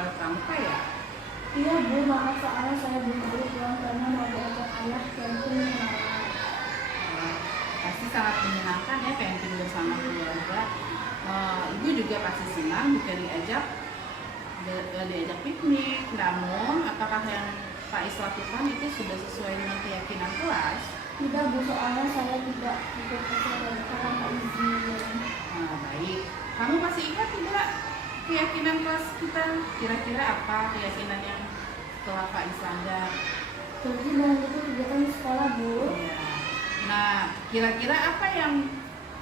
surat pramuka ya? Iya Bu, maaf soalnya saya buru-buru pulang karena mau diajak ayah camping kenalan. Eh, Pasti sangat menyenangkan ya camping bersama keluarga. Ibu juga pasti senang jika diajak piknik. Namun, apakah yang Pak Is lakukan itu sudah sesuai dengan keyakinan kelas? Tidak Bu, soalnya saya tidak ikut kegiatan karena izin. Nah, baik. Kamu masih ingat tidak keyakinan kelas kita? Kira-kira apa keyakinan yang telah Pak Is langgar? Jadi dengan itu kegiatan di sekolah Bu. Ya. Nah, kira-kira apa yang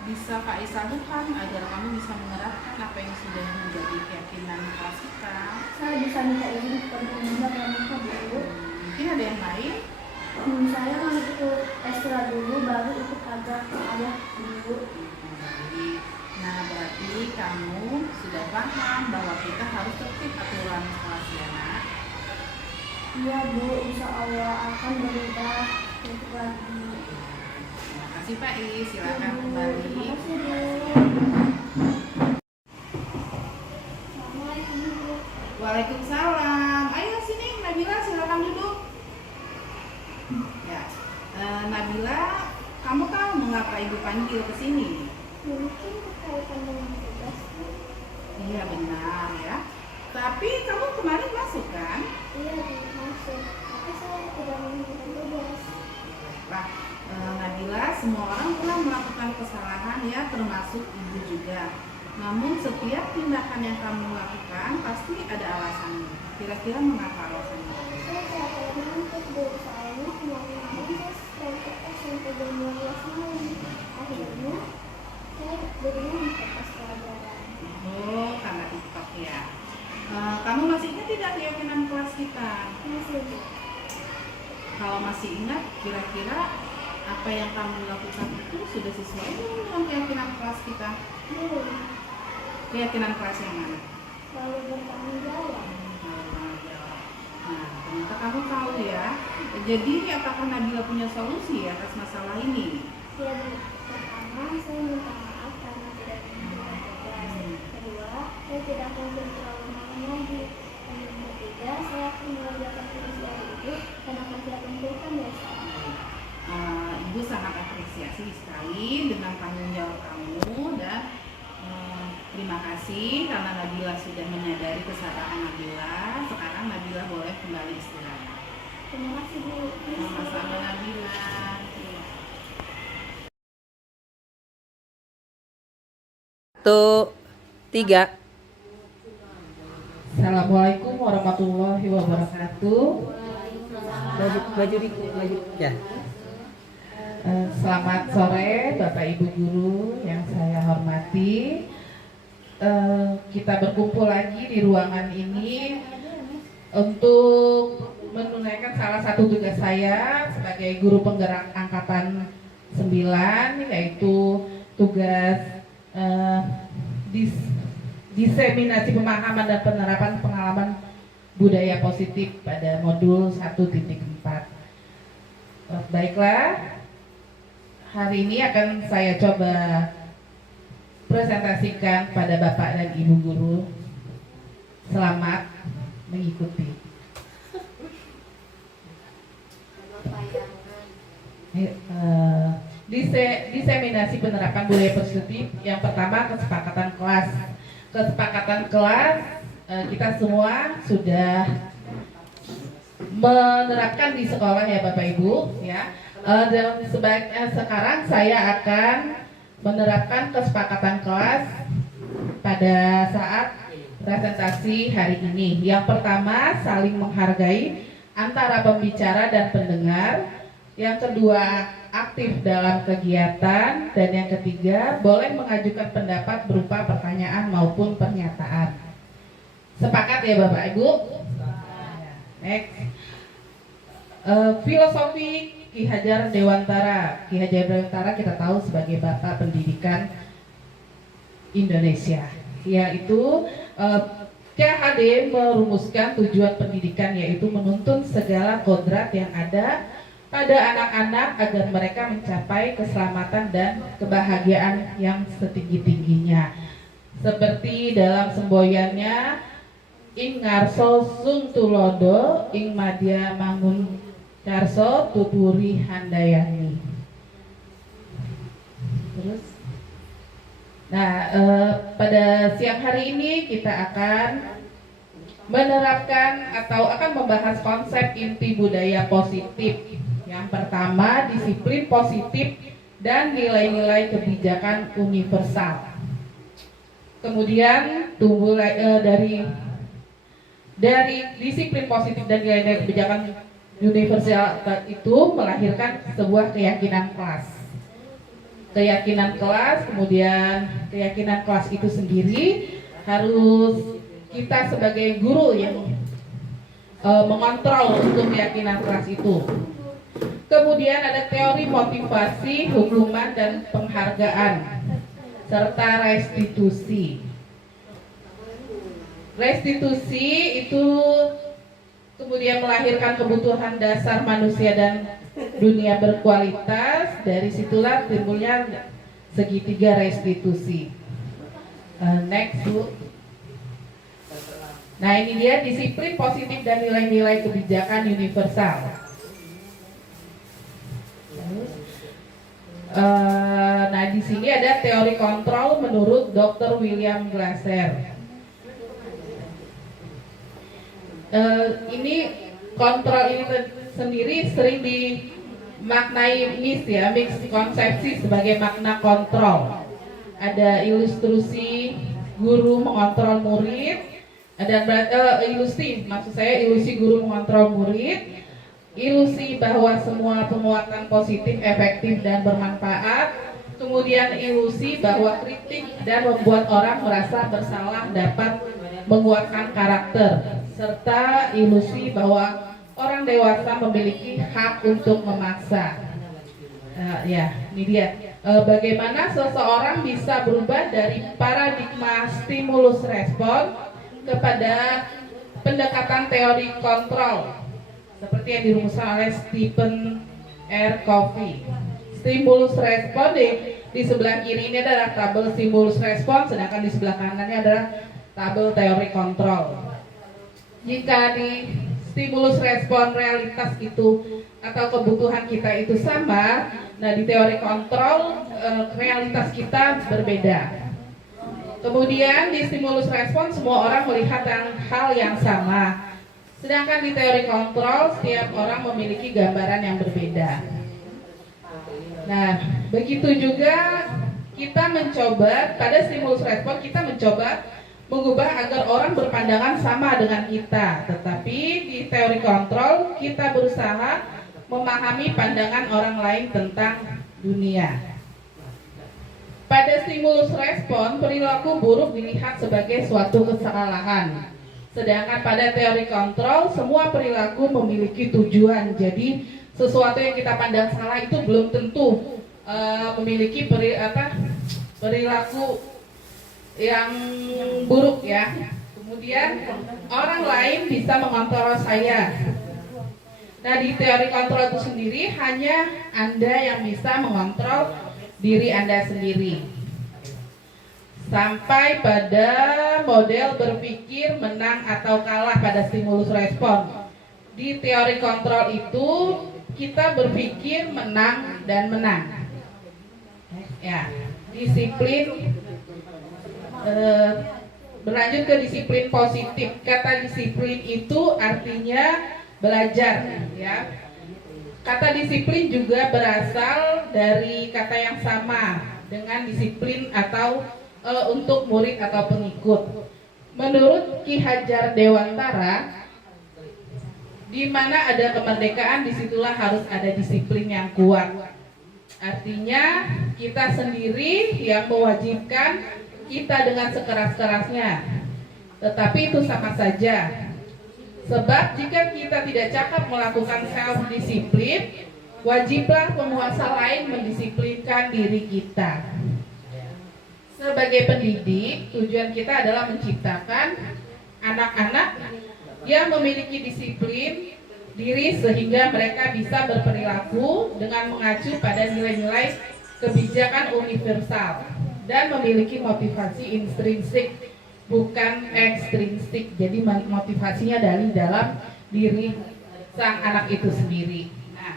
bisa Pak Is lakukan agar kamu bisa menerapkan apa yang sudah menjadi keyakinan kelas kita? Saya bisa minta izin kepada pengajar pramuka Bu. Mungkin ada yang lain? Saya mau ikut ekstra dulu, baru ikut ajar ke ayah dulu. Baik. Nah, berarti kamu sudah paham bahwa kita harus tertib aturan kelas ya, Nak? Iya Bu, insya Allah akan berubah untuk lagi. Terima kasih Pak Is, silakan Terima kembali. kasih Bu. Assalamualaikum Bu. Waalaikumsalam. Ayo sini Nabila, silakan duduk. Ya, Nabila, kamu tahu mengapa ibu panggil ke sini? Mungkin berkaitan dengan tugas Bu. Iya benar ya. Tapi kamu kemarin masuk kan? Iya masuk, tapi saya tidak mengerjakan tugas. Nah, Nabila, semua orang pernah melakukan kesalahan ya, termasuk ibu juga. Namun setiap tindakan yang kamu lakukan pasti ada alasannya. Kira-kira mengapa alasannya? Saya tidak mengantuk Bu, soalnya kemarin saya berangkat sampai jam 12 malam. Akhirnya saya jadinya memfokus pelajaran. Oh, karena TikTok ya. Kamu masih ingat tidak keyakinan kelas kita? Masih Bu. Kalau masih ingat, kira-kira apa yang kamu lakukan itu sudah sesuai dengan keyakinan kelas kita? Belum. Keyakinan kelas yang mana? Selalu bertanggung jawab. Nah, ternyata kamu tahu ya. Jadi, apakah Nabila punya solusi atas masalah ini? Ya Bu, pertama saya minta maaf karena tidak mengerjakan tugas. Kedua, saya tidak mau terlalu malam lagi. Dan yang ketiga, saya akan mengerjakan tugas dari Ibu dan akan tidak kumpulkan besok. Ibu sangat apresiasi sekali dengan tanggung jawab kamu dan terima kasih karena Nabila sudah menyadari kesalahan Nabila. Sekarang Nabila boleh kembali istirahat. Terima kasih Bu. Sama-sama Nabila. Satu, tiga. Assalamualaikum warahmatullahi wabarakatuh. Baju ya. Selamat sore Bapak Ibu Guru yang saya hormati. Kita berkumpul lagi di ruangan ini untuk menunaikan salah satu tugas saya sebagai guru penggerak angkatan 9, yaitu tugas diseminasi pemahaman dan penerapan pengalaman budaya positif pada modul 1.4. Baiklah, hari ini akan saya coba presentasikan pada Bapak dan Ibu Guru. Selamat mengikuti. Diseminasi penerapan budaya positif. Yang pertama, kesepakatan kelas. Kesepakatan kelas, kita semua sudah menerapkan di sekolah ya Bapak Ibu ya. Dan sekarang saya akan menerapkan kesepakatan kelas pada saat presentasi hari ini. Yang pertama, saling menghargai antara pembicara dan pendengar. Yang kedua, aktif dalam kegiatan. Dan yang ketiga, boleh mengajukan pendapat berupa pertanyaan maupun pernyataan. Sepakat ya Bapak Ibu? Next. Filosofi Ki Hajar Dewantara. Ki Hajar Dewantara kita tahu sebagai Bapak Pendidikan Indonesia, yaitu KHD merumuskan tujuan pendidikan, yaitu menuntun segala kodrat yang ada pada anak-anak agar mereka mencapai keselamatan dan kebahagiaan yang setinggi-tingginya. Seperti dalam semboyannya, ing ngarso sung tulodo ing madya mangun karso tuturi handayani. Terus, nah pada siang hari ini kita akan menerapkan atau akan membahas konsep inti budaya positif. Yang pertama, disiplin positif dan nilai-nilai kebijakan universal. Kemudian dari disiplin positif dan nilai-nilai kebijakan universal itu melahirkan sebuah keyakinan kelas. Kemudian keyakinan kelas itu sendiri harus kita sebagai guru yang mengontrol untuk keyakinan kelas itu. Kemudian ada teori motivasi, hukuman, dan penghargaan, serta restitusi. Restitusi itu kemudian melahirkan kebutuhan dasar manusia dan dunia berkualitas. Dari situlah timbulnya segitiga restitusi. Next, Bu. Nah, ini dia disiplin positif dan nilai-nilai kebijakan universal. Nah, di sini ada teori kontrol menurut Dr. William Glasser. Ini kontrol ini sendiri sering dimaknai mix konsepsi sebagai makna kontrol. Ada ilustrasi guru mengontrol murid, ada ilusi guru mengontrol murid, ilusi bahwa semua penguatan positif efektif dan bermanfaat, kemudian ilusi bahwa kritik dan membuat orang merasa bersalah dapat menguatkan karakter, serta ilusi bahwa orang dewasa memiliki hak untuk memaksa. Ini dia. Bagaimana seseorang bisa berubah dari paradigma stimulus respon kepada pendekatan teori kontrol seperti yang dirumuskan oleh Stephen R. Covey. Stimulus respon di sebelah kiri ini adalah tabel stimulus respon, sedangkan di sebelah kanannya adalah tabel teori kontrol. Jika di stimulus respon realitas itu atau kebutuhan kita itu sama, nah di teori kontrol realitas kita berbeda. Kemudian di stimulus respon semua orang melihat hal yang sama, sedangkan di teori kontrol setiap orang memiliki gambaran yang berbeda. Nah, begitu juga kita mencoba pada stimulus respon kita mencoba mengubah agar orang berpandangan sama dengan kita, tetapi di teori kontrol kita berusaha memahami pandangan orang lain tentang dunia. Pada stimulus respon, perilaku buruk dilihat sebagai suatu kesalahan. Sedangkan pada teori kontrol, semua perilaku memiliki tujuan. Jadi, sesuatu yang kita pandang salah itu belum tentu memiliki perilaku yang buruk ya. Kemudian orang lain bisa mengontrol saya. Nah, di teori kontrol itu sendiri hanya Anda yang bisa mengontrol diri Anda sendiri. Sampai pada model berpikir menang atau kalah pada stimulus respon. Di teori kontrol itu kita berpikir menang dan menang. Ya, disiplin berlanjut ke disiplin positif. Kata disiplin itu artinya belajar ya. Kata disiplin juga berasal dari kata yang sama dengan disiplin atau untuk murid atau pengikut. Menurut Ki Hajar Dewantara, di mana ada kemerdekaan disitulah harus ada disiplin yang kuat. Artinya kita sendiri yang mewajibkan kita dengan sekeras-kerasnya. Tetapi itu sama saja. Sebab jika kita tidak cakap melakukan self-disiplin, wajiblah penguasa lain mendisiplinkan diri kita. Sebagai pendidik, tujuan kita adalah menciptakan anak-anak yang memiliki disiplin diri sehingga mereka bisa berperilaku dengan mengacu pada nilai-nilai kebijakan universal dan memiliki motivasi intrinsik bukan ekstrinsik. Jadi motivasinya dari dalam diri sang anak itu sendiri. Nah,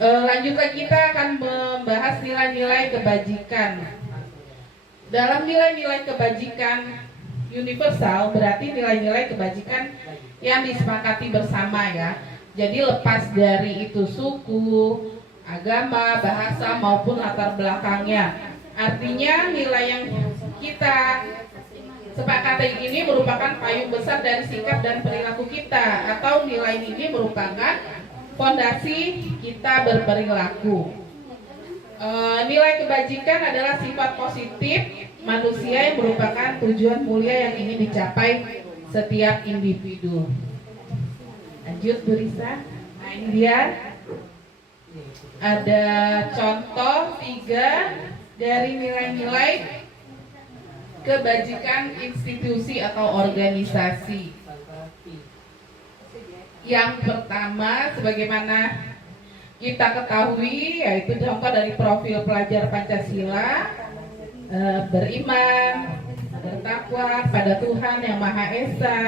lanjutnya kita akan membahas nilai-nilai kebajikan. Dalam nilai-nilai kebajikan universal berarti nilai-nilai kebajikan yang disepakati bersama ya. Jadi lepas dari itu suku, agama, bahasa maupun latar belakangnya. Artinya nilai yang kita sepakati ini merupakan payung besar dari sikap dan perilaku kita, atau nilai ini merupakan fondasi kita berperilaku. Nilai kebajikan adalah sifat positif manusia yang merupakan tujuan mulia yang ingin dicapai setiap individu. Lanjut Bu Risa. Nah ini dia ada contoh 3 dari nilai-nilai kebajikan institusi atau organisasi. Yang pertama, sebagaimana kita ketahui, yaitu contoh dari profil pelajar Pancasila, beriman, bertakwa pada Tuhan Yang Maha Esa,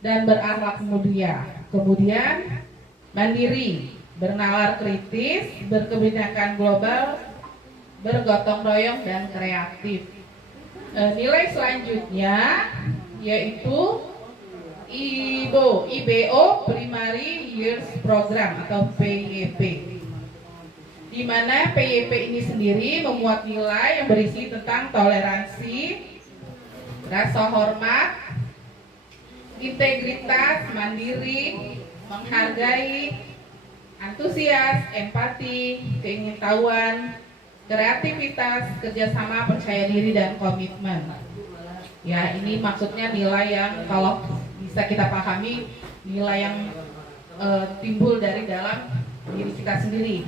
dan berakhlak mulia. Kemudian mandiri, bernalar kritis, berkebinekaan global, bergotong royong, dan kreatif. Nilai selanjutnya yaitu IBO Primary Years Program atau PYP, di mana PYP ini sendiri memuat nilai yang berisi tentang toleransi, rasa hormat, integritas, mandiri, menghargai, antusias, empati, keingintahuan, kreativitas, kerjasama, percaya diri, dan komitmen. Ya, ini maksudnya nilai yang kalau bisa kita pahami, nilai yang timbul dari dalam diri kita sendiri.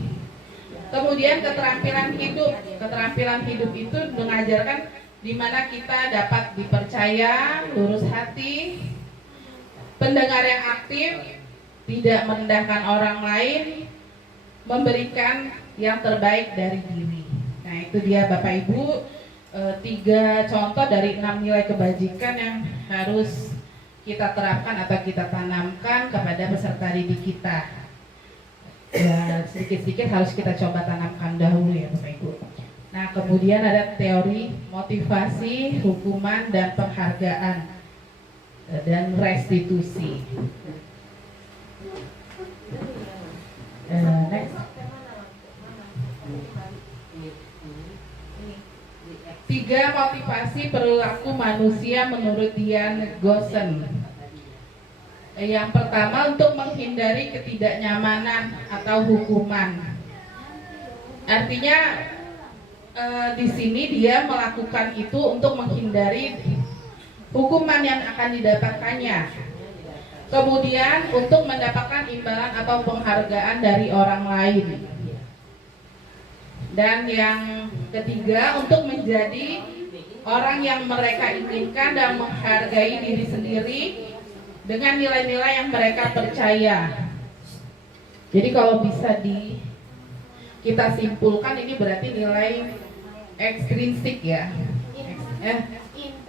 Kemudian keterampilan hidup itu mengajarkan di mana kita dapat dipercaya, lurus hati, pendengar yang aktif, tidak merendahkan orang lain, memberikan yang terbaik dari diri. Nah itu dia Bapak Ibu, 3 contoh dari 6 nilai kebajikan yang harus kita terapkan atau kita tanamkan kepada peserta didik kita. Ya, sedikit-sedikit harus kita coba tanamkan dahulu ya Bapak Ibu. Nah kemudian ada teori motivasi, hukuman, dan penghargaan, dan restitusi. Next. 3 motivasi perilaku manusia menurut Dian Goosen. Yang pertama, untuk menghindari ketidaknyamanan atau hukuman. Artinya di sini dia melakukan itu untuk menghindari hukuman yang akan didapatkannya. Kemudian untuk mendapatkan imbalan atau penghargaan dari orang lain. Dan yang ketiga, untuk menjadi orang yang mereka inginkan dan menghargai diri sendiri dengan nilai-nilai yang mereka percaya. Jadi kalau bisa kita simpulkan, ini berarti nilai ekstrinsik ya.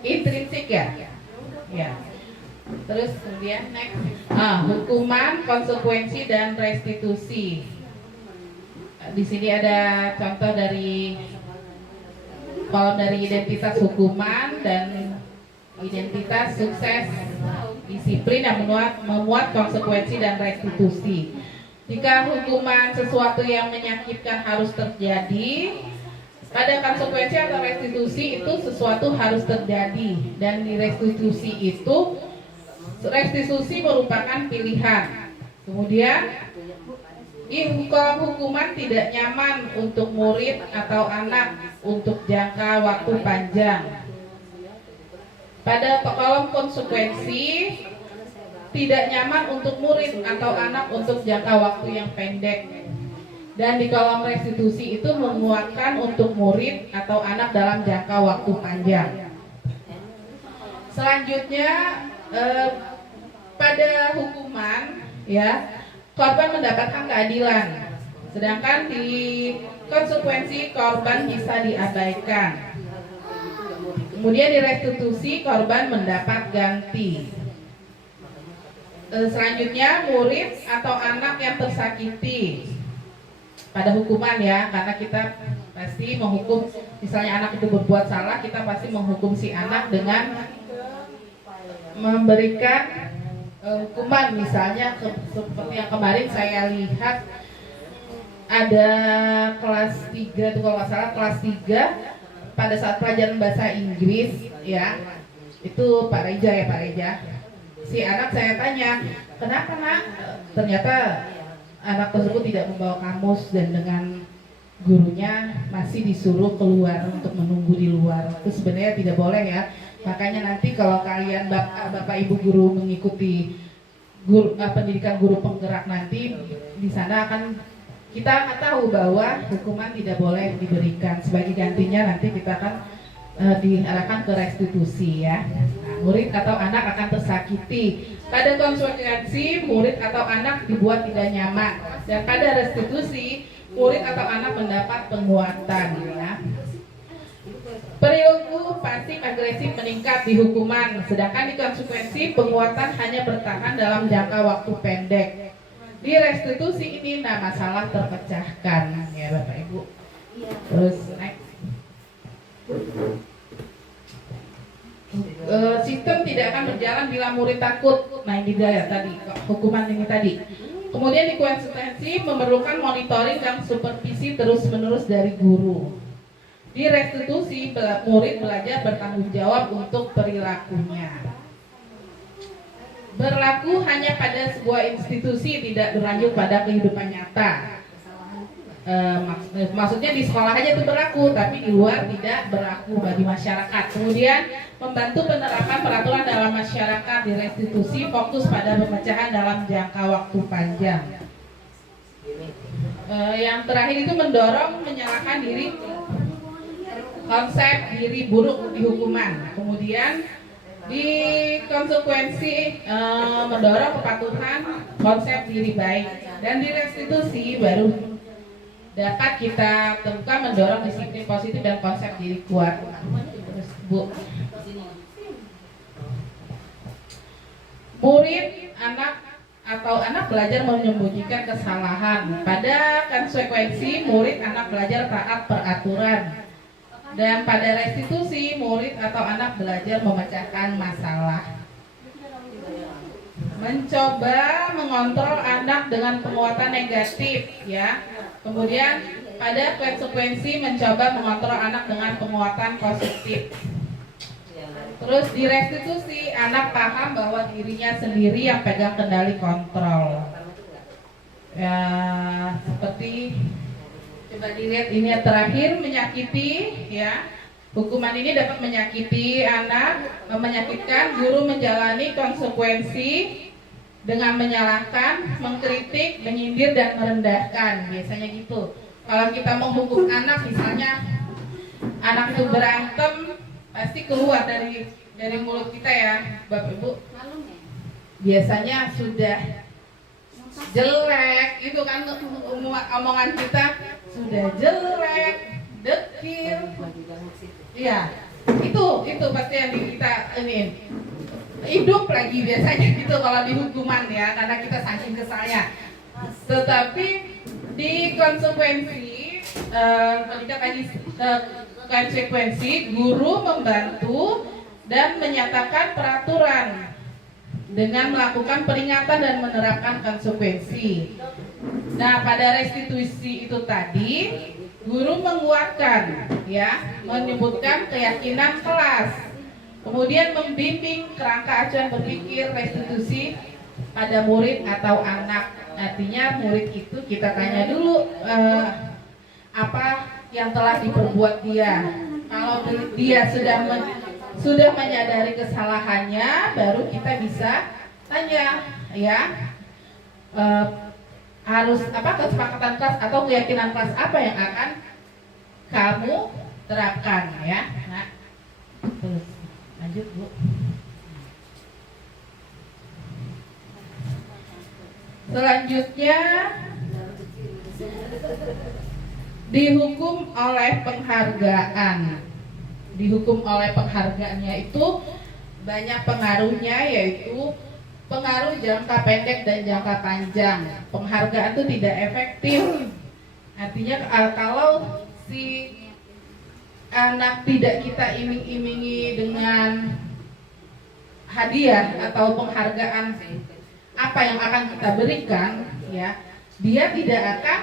Intrinsik ya. Ya. Terus kemudian next. Hukuman, konsekuensi, dan restitusi. Di sini ada contoh dari kolom dari identitas hukuman dan identitas sukses disiplin yang memuat konsekuensi dan restitusi. Jika hukuman sesuatu yang menyakitkan harus terjadi, pada konsekuensi atau restitusi itu sesuatu harus terjadi, dan di restitusi merupakan pilihan. Kemudian kalau hukuman tidak nyaman untuk murid atau anak untuk jangka waktu panjang. Pada kolom konsekuensi tidak nyaman untuk murid atau anak untuk jangka waktu yang pendek. Dan di kolom restitusi itu memuatkan untuk murid atau anak dalam jangka waktu panjang. Selanjutnya pada hukuman ya, korban mendapatkan keadilan, sedangkan di konsekuensi korban bisa diabaikan. Kemudian di restitusi korban mendapat ganti. Selanjutnya murid atau anak yang tersakiti pada hukuman ya, karena kita pasti menghukum, misalnya anak itu berbuat salah, kita pasti menghukum si anak dengan memberikan hukuman. Misalnya seperti yang kemarin saya lihat ada kelas 3 itu kalau nggak salah, kelas 3 pada saat pelajaran bahasa Inggris ya, itu Pak Reja ya, Pak Reja, si anak saya tanya, kenapa nak? Ternyata anak tersebut tidak membawa kamus dan dengan gurunya masih disuruh keluar untuk menunggu di luar. Itu sebenarnya tidak boleh ya. Makanya nanti kalau kalian bapak ibu guru mengikuti pendidikan guru penggerak nanti, di sana akan kita tahu bahwa hukuman tidak boleh diberikan. Sebagai gantinya nanti kita akan diarahkan ke restitusi ya. Nah, murid atau anak akan tersakiti. Pada konsekuensi murid atau anak dibuat tidak nyaman, dan pada restitusi murid atau anak mendapat penguatan ya. Perilaku pasif agresif meningkat di hukuman, sedangkan di konsekuensi penguatan hanya bertahan dalam jangka waktu pendek. Di restitusi ini masalah terpecahkan ya Bapak Ibu. Terus next. Sistem tidak akan berjalan bila murid takut. Nah ini dia ya tadi hukuman ini tadi. Kemudian di konsekuensi memerlukan monitoring dan supervisi terus-menerus dari guru. Di restitusi murid belajar bertanggung jawab untuk perilakunya. Berlaku hanya pada sebuah institusi, tidak berlanjut pada kehidupan nyata. Maksudnya di sekolah aja itu berlaku, tapi di luar tidak berlaku bagi masyarakat. Kemudian membantu penerapan peraturan dalam masyarakat. Di restitusi fokus pada pemecahan dalam jangka waktu panjang. Yang terakhir itu mendorong menyalahkan diri, konsep diri buruk di hukuman. Kemudian di konsekuensi mendorong kepatuhan, konsep diri baik. Dan di restitusi baru dapat kita temukan mendorong disiplin positif dan konsep diri kuat. Terus Bu, murid, anak atau anak belajar menyembunyikan kesalahan. Pada konsekuensi murid anak belajar taat peraturan. Dan pada restitusi murid atau anak belajar memecahkan masalah. Mencoba mengontrol anak dengan penguatan negatif ya. Kemudian pada konsekuensi mencoba mengontrol anak dengan penguatan positif. Terus di restitusi anak paham bahwa dirinya sendiri yang pegang kendali kontrol. Ya seperti coba dilihat ini yang terakhir, menyakiti ya. Hukuman ini dapat menyakiti anak, menyakitkan guru menjalani konsekuensi dengan menyalahkan, mengkritik, menyindir dan merendahkan. Biasanya gitu. Kalau kita menghukum anak, misalnya anak itu berantem, pasti keluar dari mulut kita ya, Bapak Ibu. Biasanya sudah jelek, itu kan omongan kita sudah jelek, dekil. Iya, itu pasti yang kita ini. Hidup lagi biasanya gitu kalau di hukuman ya, karena kita saking kesalnya. Tetapi di konsekuensi konsekuensi guru membantu dan menyatakan peraturan dengan melakukan peringatan dan menerapkan konsekuensi. Nah pada restitusi itu tadi guru menguatkan ya, menyebutkan keyakinan kelas. Kemudian membimbing kerangka acuan berpikir restitusi pada murid atau anak. Artinya murid itu kita tanya dulu apa yang telah diperbuat dia. Kalau dia sudah menyadari kesalahannya, baru kita bisa tanya ya harus apa kesepakatan kelas atau keyakinan kelas apa yang akan kamu terapkan ya. Nah, terus lanjut Bu. Selanjutnya dihukum oleh penghargaan. dihukum oleh penghargaannya itu banyak pengaruhnya, yaitu pengaruh jangka pendek dan jangka panjang. Penghargaan itu tidak efektif. Artinya kalau si anak tidak kita iming-imingi dengan hadiah atau penghargaan apa yang akan kita berikan, ya, dia tidak akan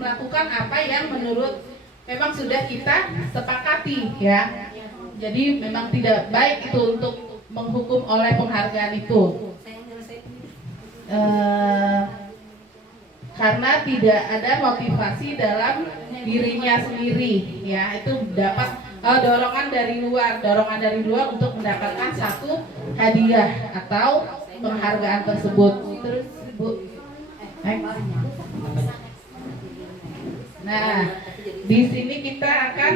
melakukan apa yang menurut memang sudah kita sepakati, ya. Jadi memang tidak baik itu untuk menghukum oleh penghargaan itu, karena tidak ada motivasi dalam dirinya sendiri, ya. Itu dapat dorongan dari luar untuk mendapatkan satu hadiah atau penghargaan tersebut. Terus Bu, nah, di sini kita akan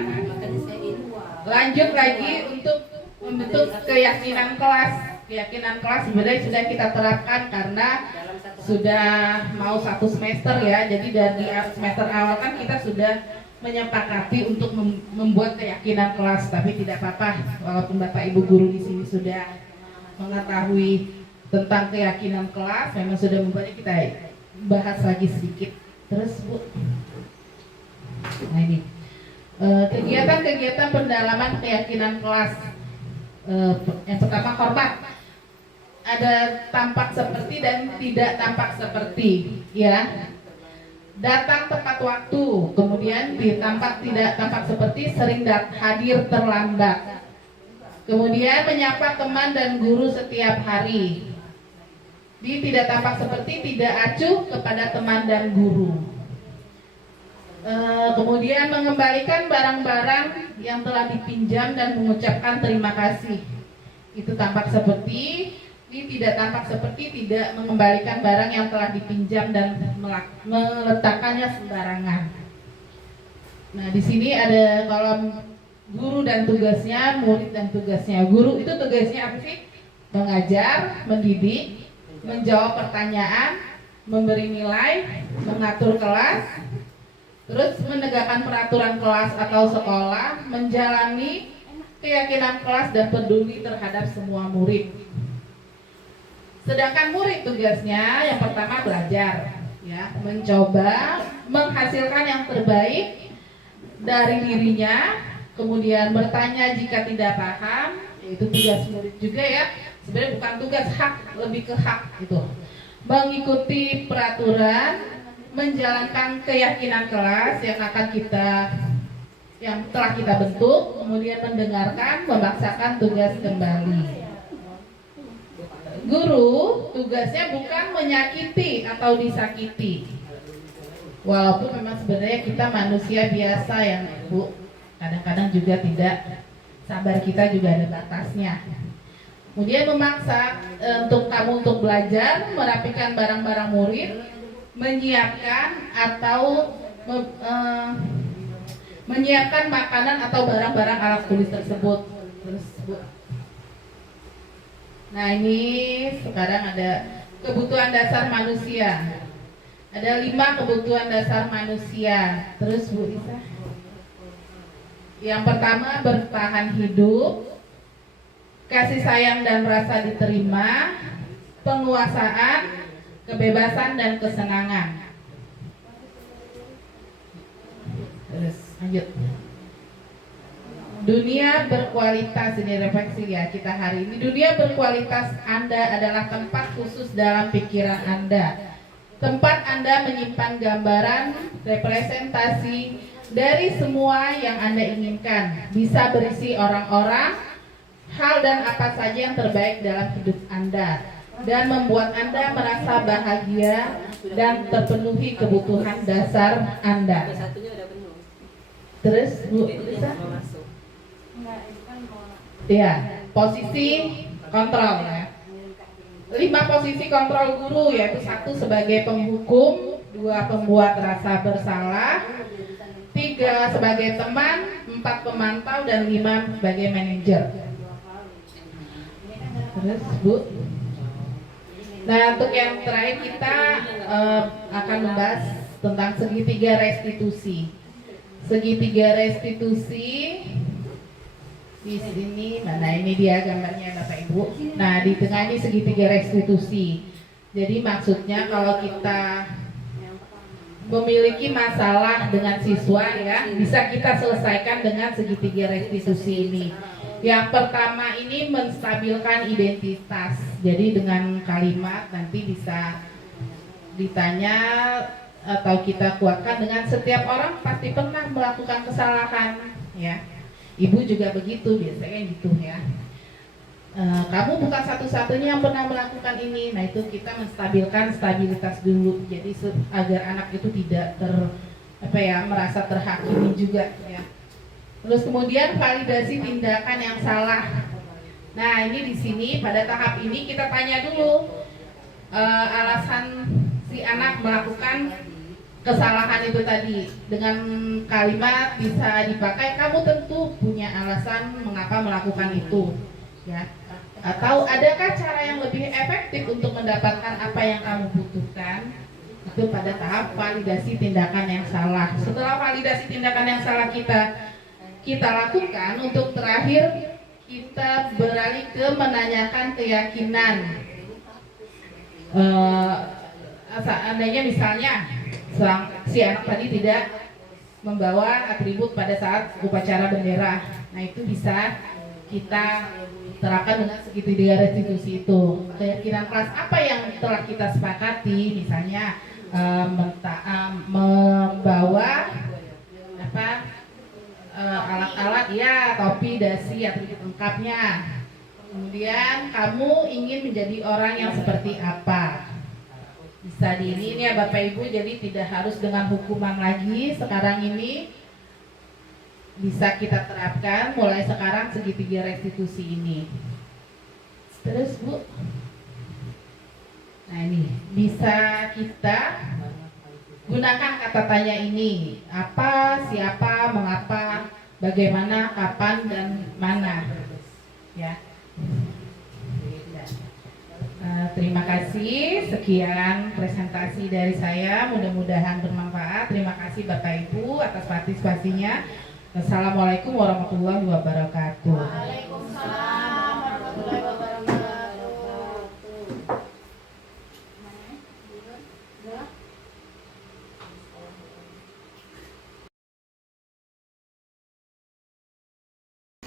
lanjut lagi untuk membentuk keyakinan kelas. Keyakinan kelas sebenarnya sudah kita terapkan karena sudah mau 1 semester, ya. Jadi dari semester awal kan kita sudah menyepakati untuk membuat keyakinan kelas, tapi tidak apa-apa walaupun Bapak Ibu guru di sini sudah mengetahui tentang keyakinan kelas, memang sudah membuatnya, kita bahas lagi sedikit. Terus Bu, nah ini kegiatan-kegiatan pendalaman keyakinan kelas. Yang pertama, hormat. Ada tampak seperti dan tidak tampak seperti, ya. Datang tepat waktu, kemudian tampak tidak tampak seperti, sering hadir terlambat. Kemudian menyapa teman dan guru setiap hari. Di tidak tampak seperti, tidak acuh kepada teman dan guru. Kemudian mengembalikan barang-barang yang telah dipinjam dan mengucapkan terima kasih. Itu tampak seperti. Ini tidak tampak seperti, tidak mengembalikan barang yang telah dipinjam dan meletakkannya sembarangan. Nah, di sini ada kolom guru dan tugasnya, murid dan tugasnya. Guru itu tugasnya apa sih? Mengajar, mendidik, menjawab pertanyaan, memberi nilai, mengatur kelas, terus menegakkan peraturan kelas atau sekolah, menjalani keyakinan kelas dan peduli terhadap semua murid. Sedangkan murid tugasnya yang pertama belajar, ya, mencoba menghasilkan yang terbaik dari dirinya, kemudian bertanya jika tidak paham, itu tugas murid juga, ya. Sebenarnya bukan tugas, hak, lebih ke hak gitu. Mengikuti peraturan, menjalankan keyakinan kelas yang telah kita bentuk, kemudian mendengarkan, memaksakan tugas kembali. Guru tugasnya bukan menyakiti atau disakiti. Walaupun memang sebenarnya kita manusia biasa, yang Bu, kadang-kadang juga tidak, sabar kita juga ada batasnya. Kemudian memaksa untuk belajar, merapikan barang-barang murid, menyiapkan atau menyiapkan makanan atau barang-barang alat tulis tersebut. Terus Bu, nah ini sekarang ada kebutuhan dasar manusia. Ada 5 kebutuhan dasar manusia. Terus Bu Isa, yang pertama bertahan hidup, kasih sayang dan rasa diterima, penguasaan, kebebasan dan kesenangan. Terus lanjut. Dunia berkualitas, ini refleksi ya kita hari ini. Dunia berkualitas Anda adalah tempat khusus dalam pikiran Anda. Tempat Anda menyimpan gambaran, representasi dari semua yang Anda inginkan. Bisa berisi orang-orang, hal dan apa saja yang terbaik dalam hidup Anda, dan membuat Anda merasa bahagia dan terpenuhi kebutuhan dasar Anda. Terus Bu bisa? Ya, posisi kontrol, ya. 5 posisi kontrol guru, yaitu 1 sebagai penghukum, 2 pembuat rasa bersalah, 3 sebagai teman, 4 pemantau, dan 5 sebagai manajer. Terus Bu, nah untuk yang terakhir kita akan membahas tentang segitiga restitusi. Segitiga restitusi Di sini, mana ini dia gambarnya Bapak Ibu. Nah, di tengah ini segitiga restitusi. Jadi maksudnya kalau kita memiliki masalah dengan siswa ya, bisa kita selesaikan dengan segitiga restitusi ini. Yang pertama ini menstabilkan identitas. Jadi dengan kalimat nanti bisa ditanya atau kita kuatkan dengan setiap orang pasti pernah melakukan kesalahan ya. Ibu juga begitu, biasanya gitu ya. Kamu bukan satu-satunya yang pernah melakukan ini. Nah, itu kita menstabilkan stabilitas dulu. Jadi agar anak itu tidak merasa terhakimi juga ya. Terus kemudian validasi tindakan yang salah. Nah, ini di sini pada tahap ini kita tanya dulu alasan si anak melakukan kesalahan itu tadi. Dengan kalimat bisa dipakai, kamu tentu punya alasan mengapa melakukan itu ya. Atau adakah cara yang lebih efektif untuk mendapatkan apa yang kamu butuhkan? Itu pada tahap validasi tindakan yang salah. Setelah validasi tindakan yang salah kita lakukan, untuk terakhir kita beralih ke menanyakan keyakinan. Seandainya misalnya si anak tadi tidak membawa atribut pada saat upacara bendera, nah itu bisa kita terapkan dengan segitiga restitusi itu. Keyakinan kelas apa yang telah kita sepakati, misalnya membawa alat-alat ya, topi, dasi, atribut lengkapnya. Kemudian kamu ingin menjadi orang yang seperti apa? Bisa di ini ya Bapak Ibu, jadi tidak harus dengan hukuman lagi. Sekarang ini bisa kita terapkan mulai sekarang segitiga restitusi ini. Terus Bu, nah ini bisa kita gunakan kata tanya ini. Apa, siapa, mengapa, bagaimana, kapan, dan mana ya. Terima kasih, sekian presentasi dari saya, mudah-mudahan bermanfaat. Terima kasih Bapak Ibu atas partisipasinya. Assalamualaikum warahmatullahi wabarakatuh. Waalaikumsalam warahmatullahi wabarakatuh.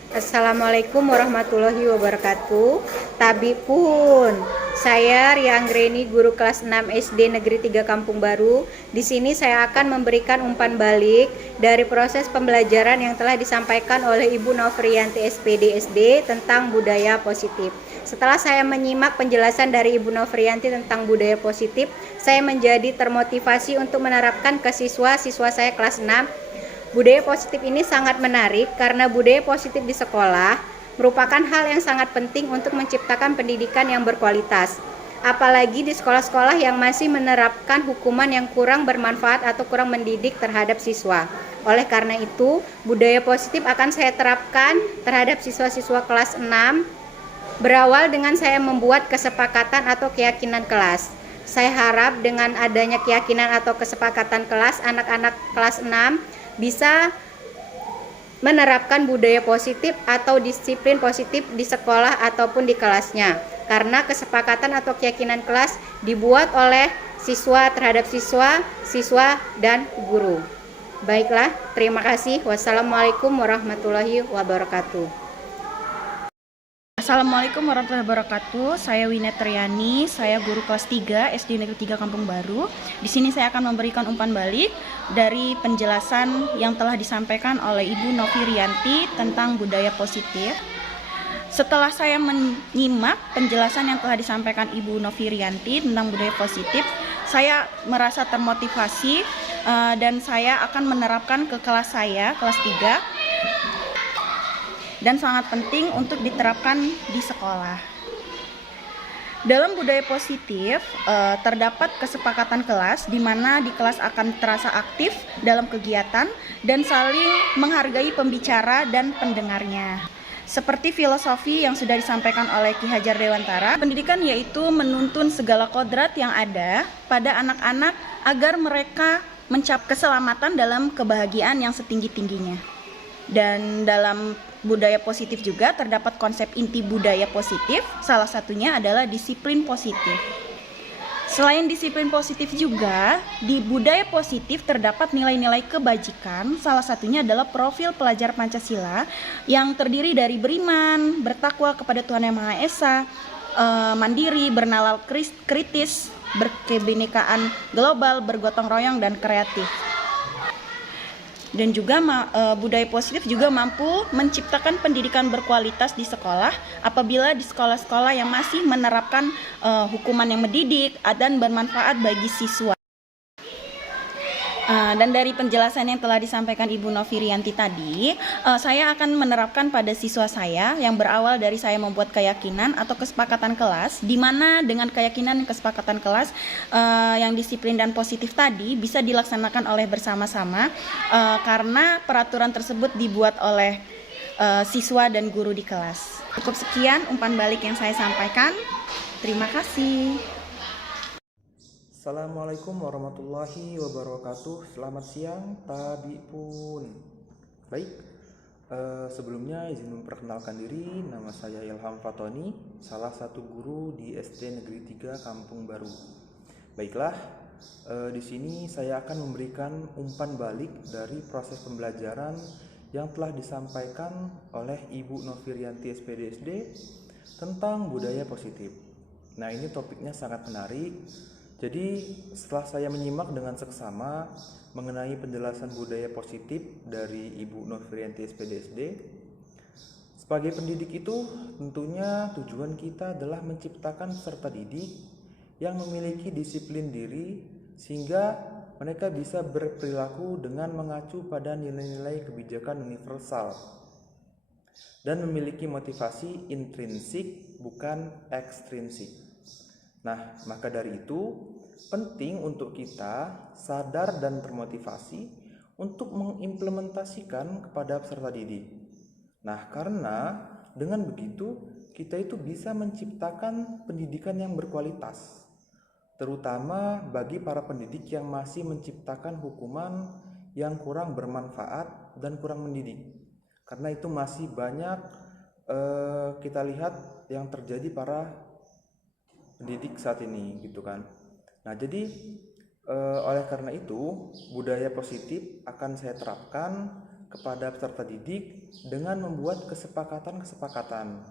Assalamualaikum warahmatullahi wabarakatuh. Tabi pun, saya Ria Anggreni, guru kelas 6 SD Negeri 3 Kampung Baru. Di sini saya akan memberikan umpan balik dari proses pembelajaran yang telah disampaikan oleh Ibu Novrianti SPD SD tentang budaya positif. Setelah saya menyimak penjelasan dari Ibu Novrianti tentang budaya positif, saya menjadi termotivasi untuk menerapkan ke siswa-siswa saya kelas 6. Budaya positif ini sangat menarik karena budaya positif di sekolah merupakan hal yang sangat penting untuk menciptakan pendidikan yang berkualitas. Apalagi di sekolah-sekolah yang masih menerapkan hukuman yang kurang bermanfaat atau kurang mendidik terhadap siswa. Oleh karena itu, budaya positif akan saya terapkan terhadap siswa-siswa kelas 6, berawal dengan saya membuat kesepakatan atau keyakinan kelas. Saya harap dengan adanya keyakinan atau kesepakatan kelas, anak-anak kelas 6 bisa menerapkan budaya positif atau disiplin positif di sekolah ataupun di kelasnya, karena kesepakatan atau keyakinan kelas dibuat oleh siswa terhadap siswa, siswa dan guru. Baiklah, terima kasih. Wassalamualaikum warahmatullahi wabarakatuh. Assalamualaikum warahmatullahi wabarakatuh. Saya Winet Triani, saya guru kelas 3 SD Negeri 3 Kampung Baru. Di sini saya akan memberikan umpan balik dari penjelasan yang telah disampaikan oleh Ibu Novrianti tentang budaya positif. Setelah saya menyimak penjelasan yang telah disampaikan Ibu Novrianti tentang budaya positif, saya merasa termotivasi dan saya akan menerapkan ke kelas saya, kelas 3. Dan sangat penting untuk diterapkan di sekolah. Dalam budaya positif terdapat kesepakatan kelas di mana di kelas akan terasa aktif dalam kegiatan dan saling menghargai pembicara dan pendengarnya. Seperti filosofi yang sudah disampaikan oleh Ki Hajar Dewantara, pendidikan yaitu menuntun segala kodrat yang ada pada anak-anak agar mereka mencapai keselamatan dalam kebahagiaan yang setinggi-tingginya. Dan dalam budaya positif juga terdapat konsep inti budaya positif, salah satunya adalah disiplin positif. Selain disiplin positif juga, di budaya positif terdapat nilai-nilai kebajikan, salah satunya adalah profil pelajar Pancasila yang terdiri dari beriman, bertakwa kepada Tuhan Yang Maha Esa, mandiri, bernalar kritis, berkebinekaan global, bergotong royong, dan kreatif. Dan juga budaya positif juga mampu menciptakan pendidikan berkualitas di sekolah apabila di sekolah-sekolah yang masih menerapkan hukuman yang mendidik dan bermanfaat bagi siswa. Dan dari penjelasan yang telah disampaikan Ibu Novirianti tadi, saya akan menerapkan pada siswa saya yang berawal dari saya membuat keyakinan atau kesepakatan kelas, di mana dengan keyakinan dan kesepakatan kelas yang disiplin dan positif tadi bisa dilaksanakan oleh bersama-sama karena peraturan tersebut dibuat oleh siswa dan guru di kelas. Cukup sekian umpan balik yang saya sampaikan. Terima kasih. Assalamualaikum warahmatullahi wabarakatuh. Selamat siang, Tabipun. Baik, sebelumnya izin memperkenalkan diri. Nama saya Ilham Fatoni, salah satu guru di SD Negeri 3 Kampung Baru. Baiklah, di sini saya akan memberikan umpan balik dari proses pembelajaran yang telah disampaikan oleh Ibu Novirianti SPDSD tentang budaya positif. Nah, ini topiknya sangat menarik. Jadi setelah saya menyimak dengan seksama mengenai penjelasan budaya positif dari Ibu Novirianti SPDSD, sebagai pendidik itu tentunya tujuan kita adalah menciptakan peserta didik yang memiliki disiplin diri sehingga mereka bisa berperilaku dengan mengacu pada nilai-nilai kebijakan universal dan memiliki motivasi intrinsik bukan ekstrinsik. Nah, maka dari itu penting untuk kita sadar dan termotivasi untuk mengimplementasikan kepada peserta didik. Nah, karena dengan begitu kita itu bisa menciptakan pendidikan yang berkualitas, terutama bagi para pendidik yang masih menciptakan hukuman yang kurang bermanfaat dan kurang mendidik. Karena itu masih banyak kita lihat yang terjadi para pendidik saat ini gitu kan. Nah, jadi oleh karena itu budaya positif akan saya terapkan kepada peserta didik dengan membuat kesepakatan-kesepakatan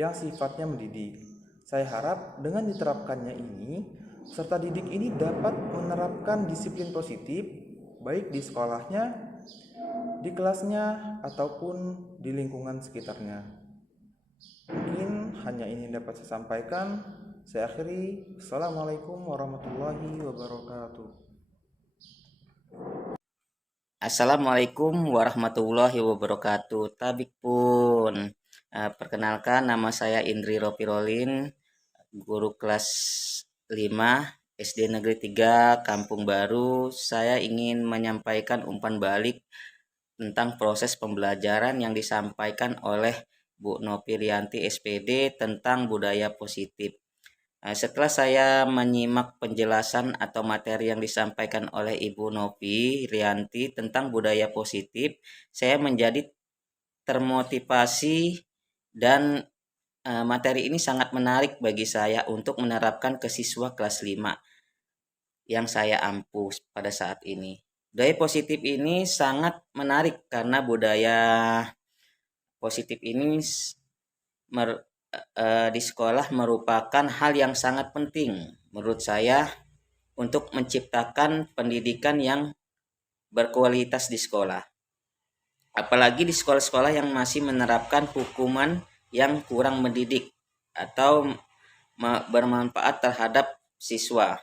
yang sifatnya mendidik. Saya harap dengan diterapkannya ini peserta didik ini dapat menerapkan disiplin positif baik di sekolahnya, di kelasnya ataupun di lingkungan sekitarnya. Mungkin hanya ini dapat saya sampaikan. Saya akhiri. Assalamualaikum warahmatullahi wabarakatuh. Assalamualaikum warahmatullahi wabarakatuh. Tabipun. Perkenalkan, nama saya Indri Ropirolin, guru kelas 5 SD Negeri 3 Kampung Baru. Saya ingin menyampaikan umpan balik tentang proses pembelajaran yang disampaikan oleh Bu Novirianti SPD tentang budaya positif. Setelah saya menyimak penjelasan atau materi yang disampaikan oleh Ibu Novirianti tentang budaya positif, saya menjadi termotivasi dan materi ini sangat menarik bagi saya untuk menerapkan ke siswa kelas 5 yang saya ampuh pada saat ini. Budaya positif ini sangat menarik karena budaya positif ini di sekolah merupakan hal yang sangat penting menurut saya untuk menciptakan pendidikan yang berkualitas di sekolah. Apalagi di sekolah-sekolah yang masih menerapkan hukuman yang kurang mendidik atau bermanfaat terhadap siswa.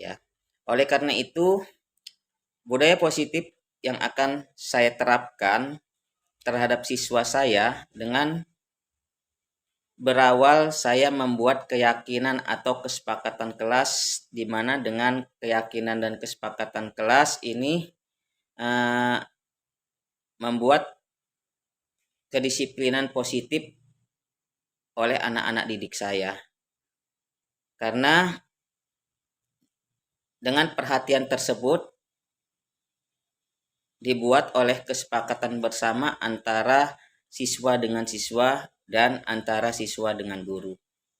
Ya. Oleh karena itu, budaya positif yang akan saya terapkan terhadap siswa saya dengan berawal saya membuat keyakinan atau kesepakatan kelas, di mana dengan keyakinan dan kesepakatan kelas ini membuat kedisiplinan positif oleh anak-anak didik saya. Karena dengan perhatian tersebut dibuat oleh kesepakatan bersama antara siswa dengan siswa dan antara siswa dengan guru.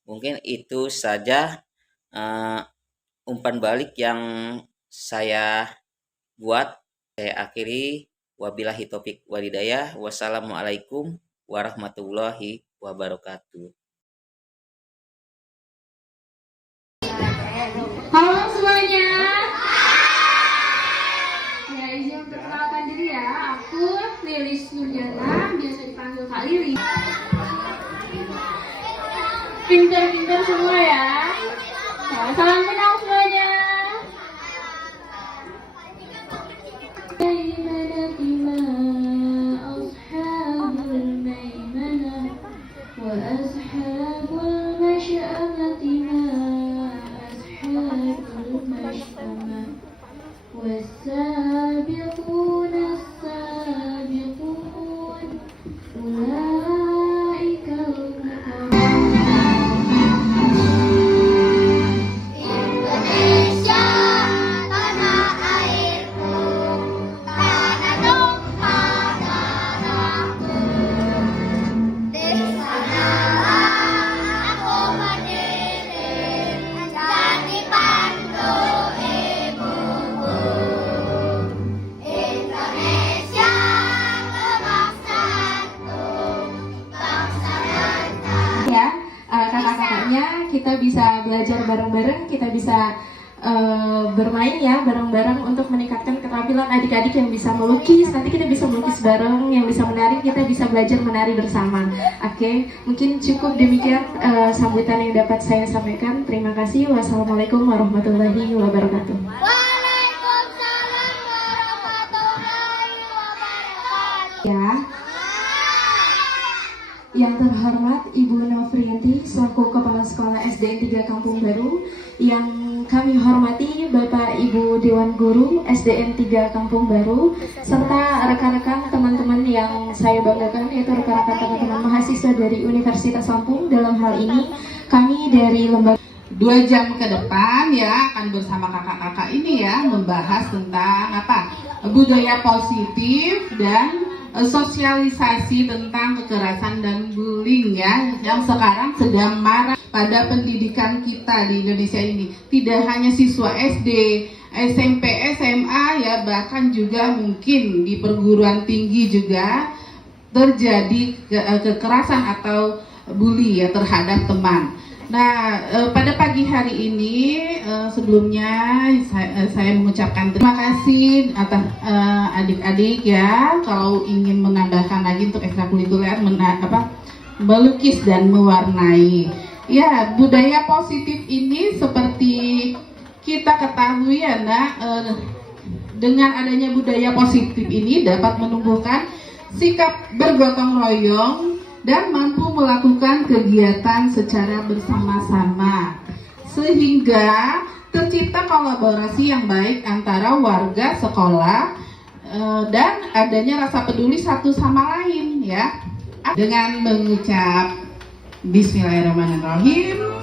Mungkin itu saja umpan balik yang saya buat. Saya akhiri. Wabillahi taufik walhidayah. Wassalamualaikum warahmatullahi wabarakatuh. Halo semuanya. Ya, izin perkenalkan diri ya. Aku Lilis Nurjana, biasa dipanggil Kak Lili. Pinter-pinter semua ya. Nah, salam kenal semuanya. والسابقون السابقون أولئك Indonesia, tanah airku, tanah tumpah darahku. Di sanalah aku berdiri dan dipandu ibuku. Indonesia, kebangsaanku, bangsa dan tanah. ya, kakak-kakaknya kita bisa belajar bareng-bareng, kita bisa bermain ya bareng-bareng untuk meningkatkan keterampilan adik-adik yang bisa melukis. Nanti kita bisa melukis bareng, yang bisa menari kita bisa belajar menari bersama. Oke, mungkin cukup demikian sambutan yang dapat saya sampaikan. Terima kasih. Wassalamualaikum warahmatullahi wabarakatuh. Waalaikumsalam warahmatullahi wabarakatuh. Ya, yang terhormat Ibu Nofrianti selaku Kepala Sekolah SDN 3 Kampung Baru, yang kami hormati Bapak Ibu Dewan Guru SDN 3 Kampung Baru, serta rekan-rekan teman-teman yang saya banggakan, yaitu rekan-rekan teman-teman mahasiswa dari Universitas Lampung. Dalam hal ini kami dari lembaga 2 jam ke depan ya akan bersama kakak-kakak ini ya membahas tentang budaya positif dan sosialisasi tentang kekerasan dan bullying ya, yang sekarang sedang marak pada pendidikan kita di Indonesia ini. Tidak hanya siswa SD, SMP, SMA ya, bahkan juga mungkin di perguruan tinggi juga terjadi kekerasan atau bully ya terhadap teman. Nah, pada pagi hari ini sebelumnya saya mengucapkan terima kasih atas adik-adik ya. Kalau ingin menambahkan lagi untuk ekstrakurikuler melukis dan mewarnai. Ya, budaya positif ini seperti kita ketahui ya, dengan adanya budaya positif ini dapat menumbuhkan sikap bergotong royong dan mampu melakukan kegiatan secara bersama-sama sehingga tercipta kolaborasi yang baik antara warga sekolah dan adanya rasa peduli satu sama lain ya. Dengan mengucap Bismillahirrahmanirrahim,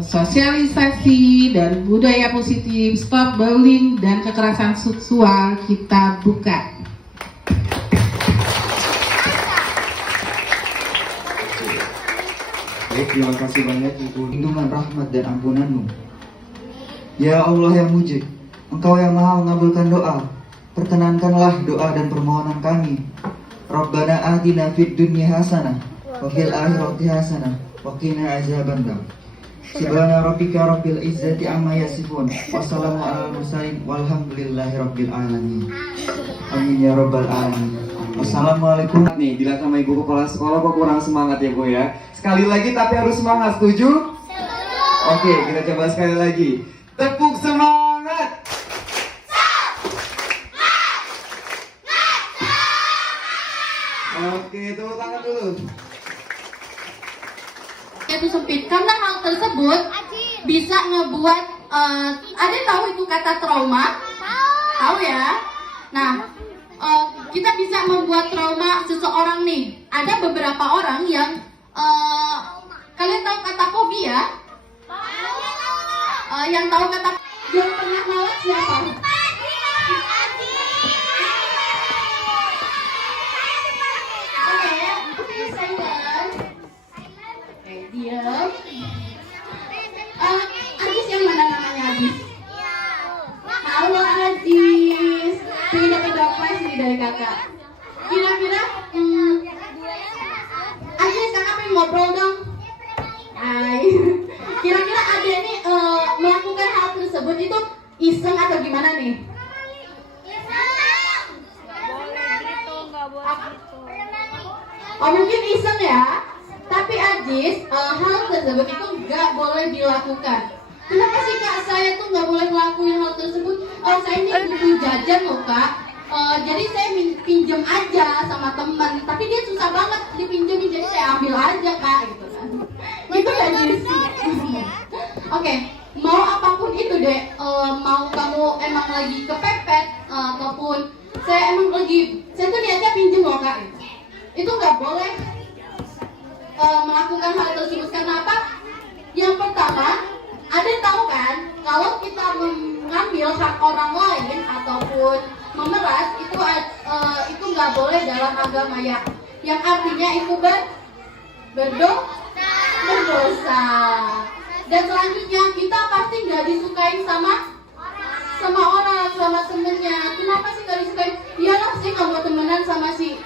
sosialisasi dan budaya positif, stop bullying dan kekerasan seksual kita buka. Terima kasih banyak Ibu, lindungan rahmat dan ampunan-Mu. Ya Allah yang mujib, Engkau yang maha mengabulkan doa, perkenankanlah doa dan permohonan kami. Rabbana atina fid dunya hasanah wa fil akhirati hasanah wa qina azabannar. Subhana rabbika rabbil izzati amma yasifun. Wassalamu alal mursalin walhamdulillahi rabbil alamin. Amin ya rabbal alamin. Wassalamualaikum. Nih, bilang sama ibu kepala sekolah kok kurang semangat ya Bu ya. Sekali lagi tapi harus semangat, setuju? Oke, kita coba sekali lagi. Tepuk semangat. Oke, tepuk tangan dulu. itu sempit karena hal tersebut bisa ngebuat ada tahu itu kata trauma? Tahu ya? Nah, kita bisa membuat trauma seseorang nih. Ada beberapa orang yang kalian tahu kata fobia? Yang tahu kata yang pernah nolak siapa? dari kakak. Kira-kira aja kakak pengen ngobrol dong. Kira-kira Ade nih melakukan hal tersebut itu iseng atau gimana nih? Oh mungkin iseng ya, tapi Ajis hal tersebut itu nggak boleh dilakukan. Kenapa sih kak saya tuh nggak boleh ngelakuin hal tersebut? Saya ini butuh jajan loh kak. Jadi saya pinjam aja sama teman, tapi dia susah banget dipinjemin, jadi saya ambil aja kak gitu kan. Itu Ajis. Oke, mau apapun itu deh, mau kamu emang lagi kepepet ataupun saya tuh niatnya pinjem loh kak. Itu nggak boleh melakukan hal tersebut. Karena apa? Yang pertama, ada tahu kan kalau kita mengambil hak orang lain ataupun memeras itu nggak boleh dalam agama ya, yang artinya itu berdosa. Dan selanjutnya kita pasti nggak disukai sama orang, sama temennya. Kenapa sih nggak disukai? Iyalah sih nggak mau temenan sama si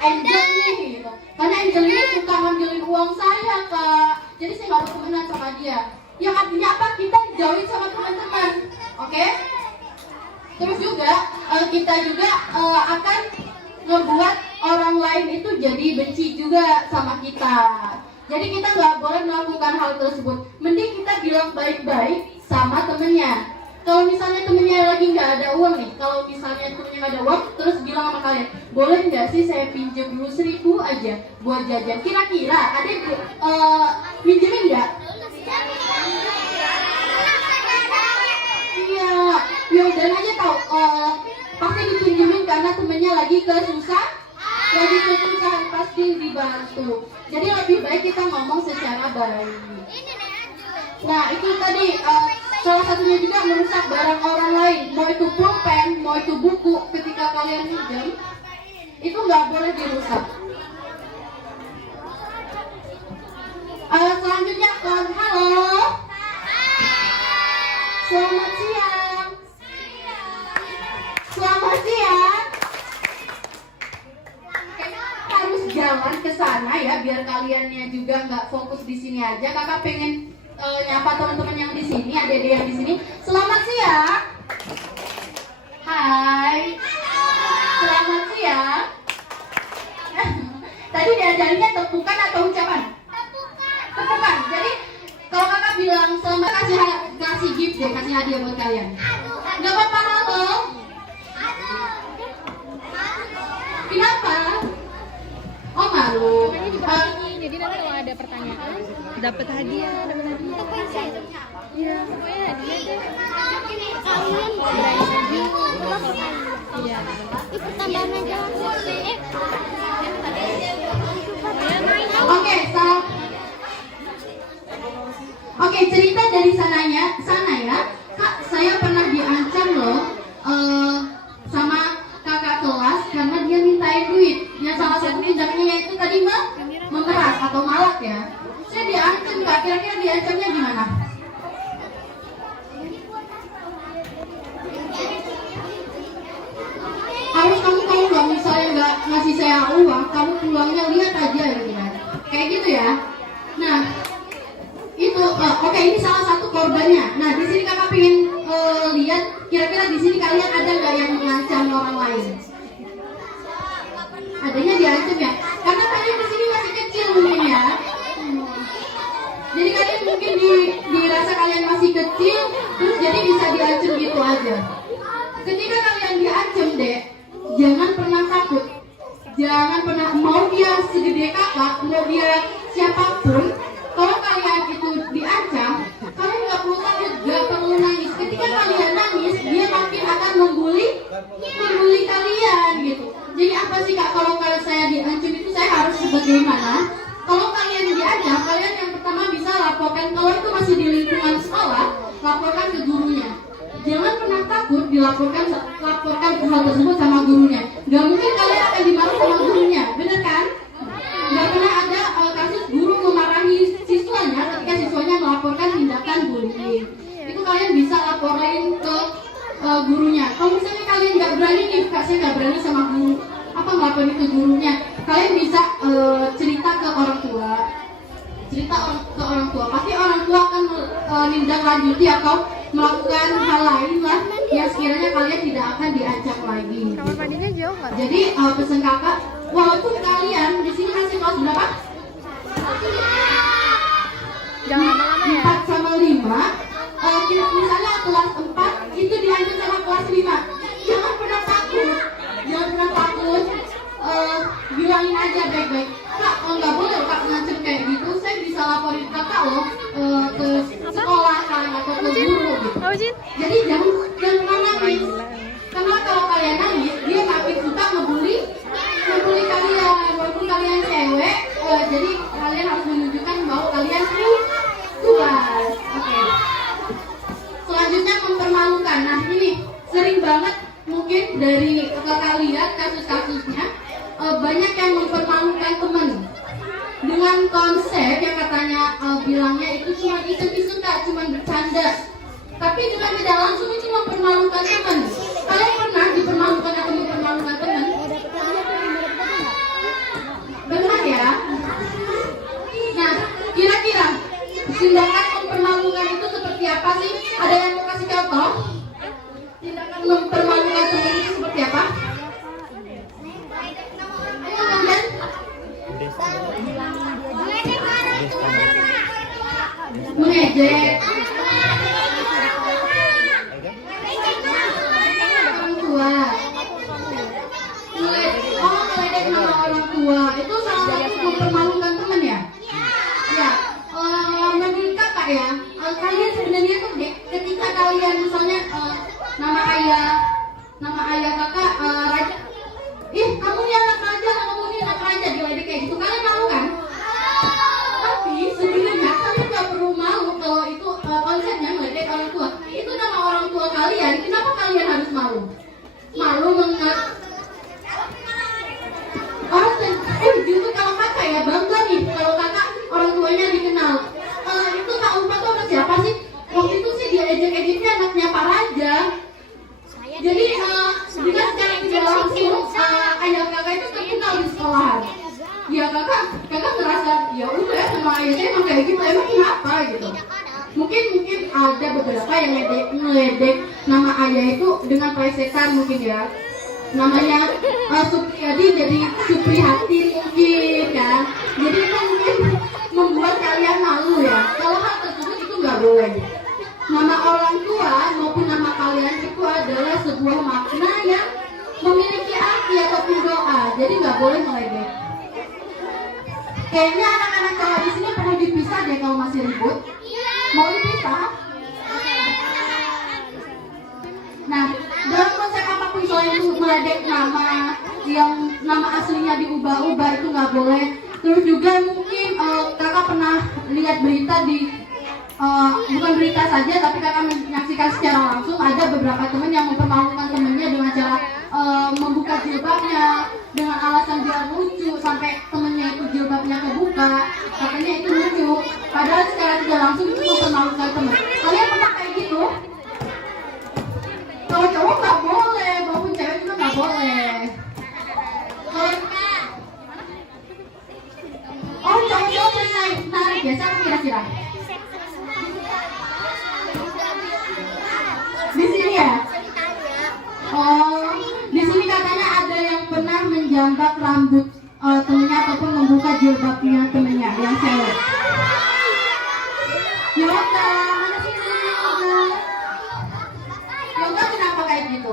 Angel nih gitu. Karena Angel ini suka ngambilin uang saya kak. Jadi saya nggak mau temenan sama dia. Yang artinya apa? Kita dijauhin sama teman-teman. Oke? Terus juga kita juga akan membuat orang lain itu jadi benci juga sama kita. Jadi kita nggak boleh melakukan hal tersebut. Mending kita bilang baik-baik sama temennya. Kalau misalnya temennya lagi nggak ada uang nih, kalau misalnya temennya nggak ada uang, terus bilang sama kalian, boleh nggak sih saya pinjam dulu 1.000 aja buat jajan? Kira-kira ada pinjemin nggak? Iya, ya udah aja tau. Pasti dipinjemin karena temennya lagi kesusahan, pasti dibantu. Jadi lebih baik kita ngomong secara baik. Nah itu tadi salah satunya juga merusak barang orang lain. Mau itu pulpen, mau itu buku, ketika kalian pinjam itu nggak boleh dirusak. Selanjutnya halo, selamat siang. Selamat siang. Harus jalan ke sana ya, biar kaliannya juga nggak fokus di sini aja. Kakak pengen nyapa teman-teman yang di sini, adik-adik yang di sini. Selamat siang. Hai. Selamat siang. Tadi diajarinnya tepukan atau ucapan? Tepukan. Jadi kalau kakak bilang selamat, kasih gift deh, kasih hadiah buat kalian. Nggak apa-apa, halo. Kenapa? Oh malu. Jadi nanti kalau ada pertanyaan dapat hadiah. Iya, pokoknya hadiah deh. Kalian berani aja. Iya. Ikut tambahan aja. Oke, cerita dari sana ya. Kak, saya pernah diancam loh sama kakak kelas karena dia mintain duit. Yang salah satu tindakannya yaitu tadi memeras atau malak ya. Saya diancam kak, kira-kira diancamnya gimana? Harus kamu kalau nggak misalnya nggak ngasih saya uang, kamu pulangnya lihat aja gitu kan. Kayak gitu ya. Nah, itu oke, ini salah satu korbannya. Nah, di sini kakak pengen lihat kira-kira di sini kalian ada nggak yang mengancam orang lain? Adanya diancam ya, karena kalian di sini masih kecil mungkin ya. Jadi kalian mungkin dirasa kalian masih kecil, terus jadi bisa diancam gitu aja. Ketika kalian diancam deh, jangan pernah takut. Jangan pernah, mau dia segede kakak, mau dia siapapun, kalau kalian itu diancam, kalian nggak perlu takut, nggak perlu nangis. Ketika kalian nangis, dia makin akan membuli kalian gitu. Jadi apa sih kak, kalau saya diancam itu saya harus bagaimana? Kalau kalian diancam, kalian yang pertama bisa laporkan. Kalau itu masih di lingkungan sekolah, laporkan ke gurunya. Jangan pernah takut laporkan hal tersebut sama gurunya. Gak mungkin kalian akan dimarah sama gurunya, bener kan? Gak pernah ada kasus guru memarahi siswanya ketika siswanya melaporkan tindakan bullying. Itu kalian bisa laporin ke gurunya. Kalau misalnya kalian nggak berani nih, saya nggak berani sama guru ngelakuin itu gurunya, kalian bisa cerita ke orang tua. Pasti orang tua akan menindaklanjuti atau melakukan hal lain lah yang sekiranya kalian tidak akan diancam lagi. Kamar mandinya jauh nggak? Jadi pesan kakak, walaupun kalian di sini masih kelas berapa? Jangan lama-lama ya. 4 sama 5. Misalnya kelas 4 itu diambil sama kelas 5. Jangan pernah takut. Bilangin aja baik-baik. Kak, nggak boleh kak ngancem kayak gitu. Saya bisa laporin kakak loh ke sekolah kan atau ke guru gitu. Jadi jangan nangis. Karena kalau kalian nangis, dia makin suka ngebully kalian. Walaupun kalian cewek, jadi kalian harus menunjukkan bahwa kalian kuat. Oke. Selanjutnya mempermalukan. Nah ini sering banget mungkin dari kalian kasus-kasusnya banyak yang mempermalukan teman dengan konsep yang katanya bilangnya itu cuma iseng-iseng kak, cuma bercanda. Tapi dengan tidak langsung itu mempermalukan teman. Kalian pernah dipermalukan atau mempermalukan teman? Benar ya? Nah, kira-kira tindakan mempermalukan itu seperti apa sih? Ada yang mau kasih contoh? Tindakan mempermalukan teman itu seperti apa? Ayo teman. Mengejek orang tua. Meledek nama orang tua. Itu salah satu mempermalukan teman ya? Ya. Menurut kakak ya, kalian sebenarnya tuh ketika kalian misalnya nama ayah kakak Raja, kamu ini anak raja, kamu ini anak raja, diledek kayak gitu, kalian malu kan? Tapi sebenarnya kalian nggak perlu malu kalau itu konsepnya meledek orang tua. Itu nama orang tua kalian, kenapa kalian harus malu? Malu justru kalau kakak ya bangga nih kalau kakak orang tuanya dikenal. Itu Kak Umpa tuh sama siapa sih? Waktu itu sih dia ejek-ejeknya anaknya Pak Raja. Jadi dengan secara tidak langsung ayah kakak itu terkenal di sekolahan. Ya kakak ngerasa ya udah sama ayah saya emang kayak gitu, emang kenapa gitu. Mungkin ada beberapa yang ngeledek nama ayah itu dengan plesetan mungkin ya. Namanya Supriyadi jadi Suprihati mungkin kan. Jadi itu mungkin membuat kalian malu ya. Kalau hal tersebut itu nggak boleh. Nama orang tua maupun nama kalian itu adalah sebuah makna yang memiliki arti ataupun doa. Jadi nggak boleh meledek. Kayaknya anak-anak cowok di sini perlu dipisah deh kalau masih ribut. Mau dipisah? Nah, dalam konsep apapun soalnya itu meledek nama yang nama aslinya diubah-ubah itu nggak boleh. Terus juga mungkin kakak pernah lihat berita di bukan berita saja, tapi kakak menyaksikan secara langsung ada beberapa teman yang mempermalukan temannya dengan cara membuka jilbabnya dengan alasan dia lucu sampai temennya itu jilbabnya kebuka, katanya itu lucu. Padahal secara tidak langsung itu mempermalukan teman. Kalian pernah kayak gitu? Kalau cowok nggak boleh, maupun cewek juga nggak boleh. Cowok sering narik ya, siapa kira-kira? Di sini ya? Di sini katanya ada yang pernah menjambak rambut temennya ataupun membuka jilbabnya temennya yang cewek. Yoga, mana sih Yoga? Yoga kenapa kayak gitu?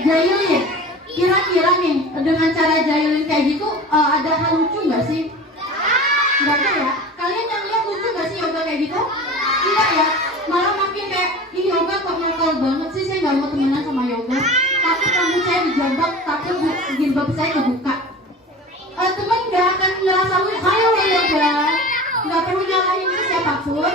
Jailin. Kira-kira nih dengan cara jailin kayak gitu ada hal lucu nggak sih? Nggak ada ya? Kalian yang lihat lucu nggak sih Yoga kayak gitu? Enggak ya? Malah makin kayak ini Yoga kok nakal banget sih, saya nggak mau temenan sama Yoga. Takut rambut saya dijambak, takut jilbab saya kebuka. Teman nggak akan ngerasa lucu. Ayo Yoga, nggak perlu nyalahin siapapun.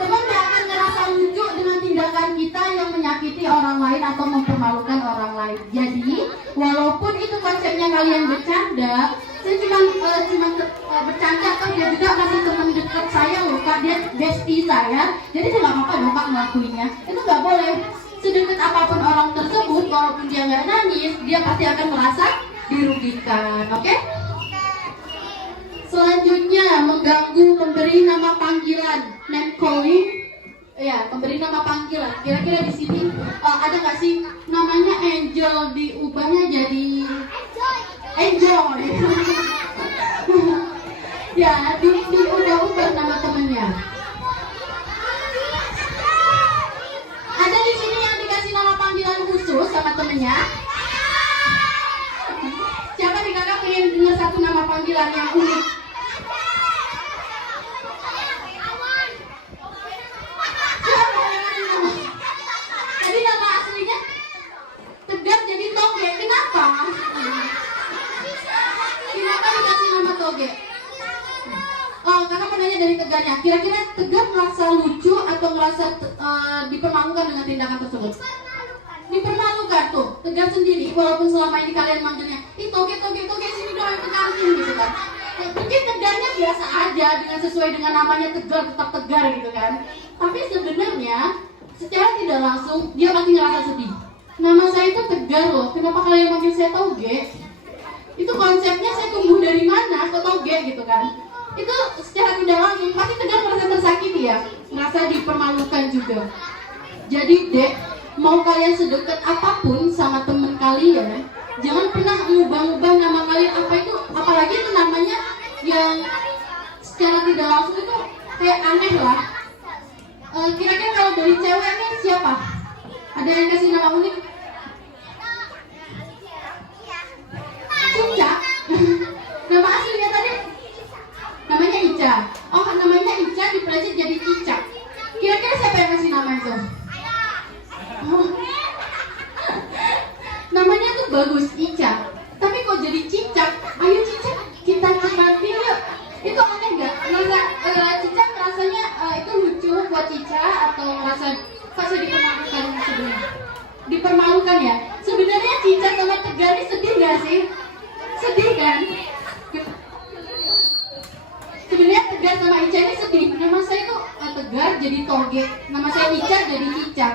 Teman gak akan ngerasa lucu dengan tindakan kita yang menyakiti orang lain atau mempermalukan orang lain. Jadi, walaupun itu konsepnya kalian bercanda, saya cuma bercanda kan dia juga masih teman dekat saya loh kak, dia bestie saya. Jadi saya nggak apa-apa dong kak ngelakuinnya. Itu nggak boleh. sedekat apapun orang tersebut, walaupun dia nggak nangis, dia pasti akan merasa dirugikan. Oke? Selanjutnya, mengganggu memberi nama panggilan, name calling. Ya, memberi nama panggilan. Kira-kira di sini ada nggak sih namanya Angel diubahnya jadi Enjoy? Ya, diubah nama temennya. Ada di sini yang dikasih nama panggilan khusus sama temennya? Siapa di kakak pengen dengar satu nama panggilan yang unik? Siapa yang ngasih nama? Jadi nama aslinya Tegar jadi Toge. Kenapa? Kenapa dikasih nama Toge? Oh, kakak mau nanya dari Tegarnya. Kira-kira Tegar merasa lucu atau merasa dipermalukan dengan tindakan tersebut? Dipermalukan tuh, Tegar sendiri. Walaupun selama ini kalian manggilnya, ih Toge sini dong yang tegarin gitu kan. Mungkin Tegarnya biasa aja dengan sesuai dengan namanya Tegar, tetap Tegar gitu kan. Tapi sebenarnya secara tidak langsung dia pasti ngerasa sedih. Nama saya itu Tegar loh, kenapa kalian manggil saya Toge? Itu konsepnya saya tumbuh dari mana ke Toge gitu kan. Itu secara tidak langsung pasti Tegar merasa tersakiti ya, merasa dipermalukan juga. Jadi dek, mau kalian sedekat apapun sama temen kalian, jangan pernah ngubah-ngubah nama kalian apa itu, apalagi itu namanya yang secara tidak langsung itu kayak aneh lah. Kira-kira kalau dari cewek nih siapa? Ada yang kasih nama unik? Cica. Nama aslinya tadi? Namanya Ica. Oh, namanya Ica dipelajari jadi Cica. Kira-kira siapa yang kasih nama itu? Oh. Namanya tuh bagus, Ica. Tapi kok jadi Cicak? Ayo Cicak, kita nikmatin yuk. Itu aneh gak? Cicak rasanya itu lucu buat Cica atau merasa pasti dipermalukan sebenarnya? Dipermalukan ya? Sebenarnya Cicak sama Tegar ini sedih gak sih? Sedih kan? Sebenarnya Tegar sama Ica ini sedih. Nama saya tuh Tegar jadi Toge, nama saya Ica jadi Cicak.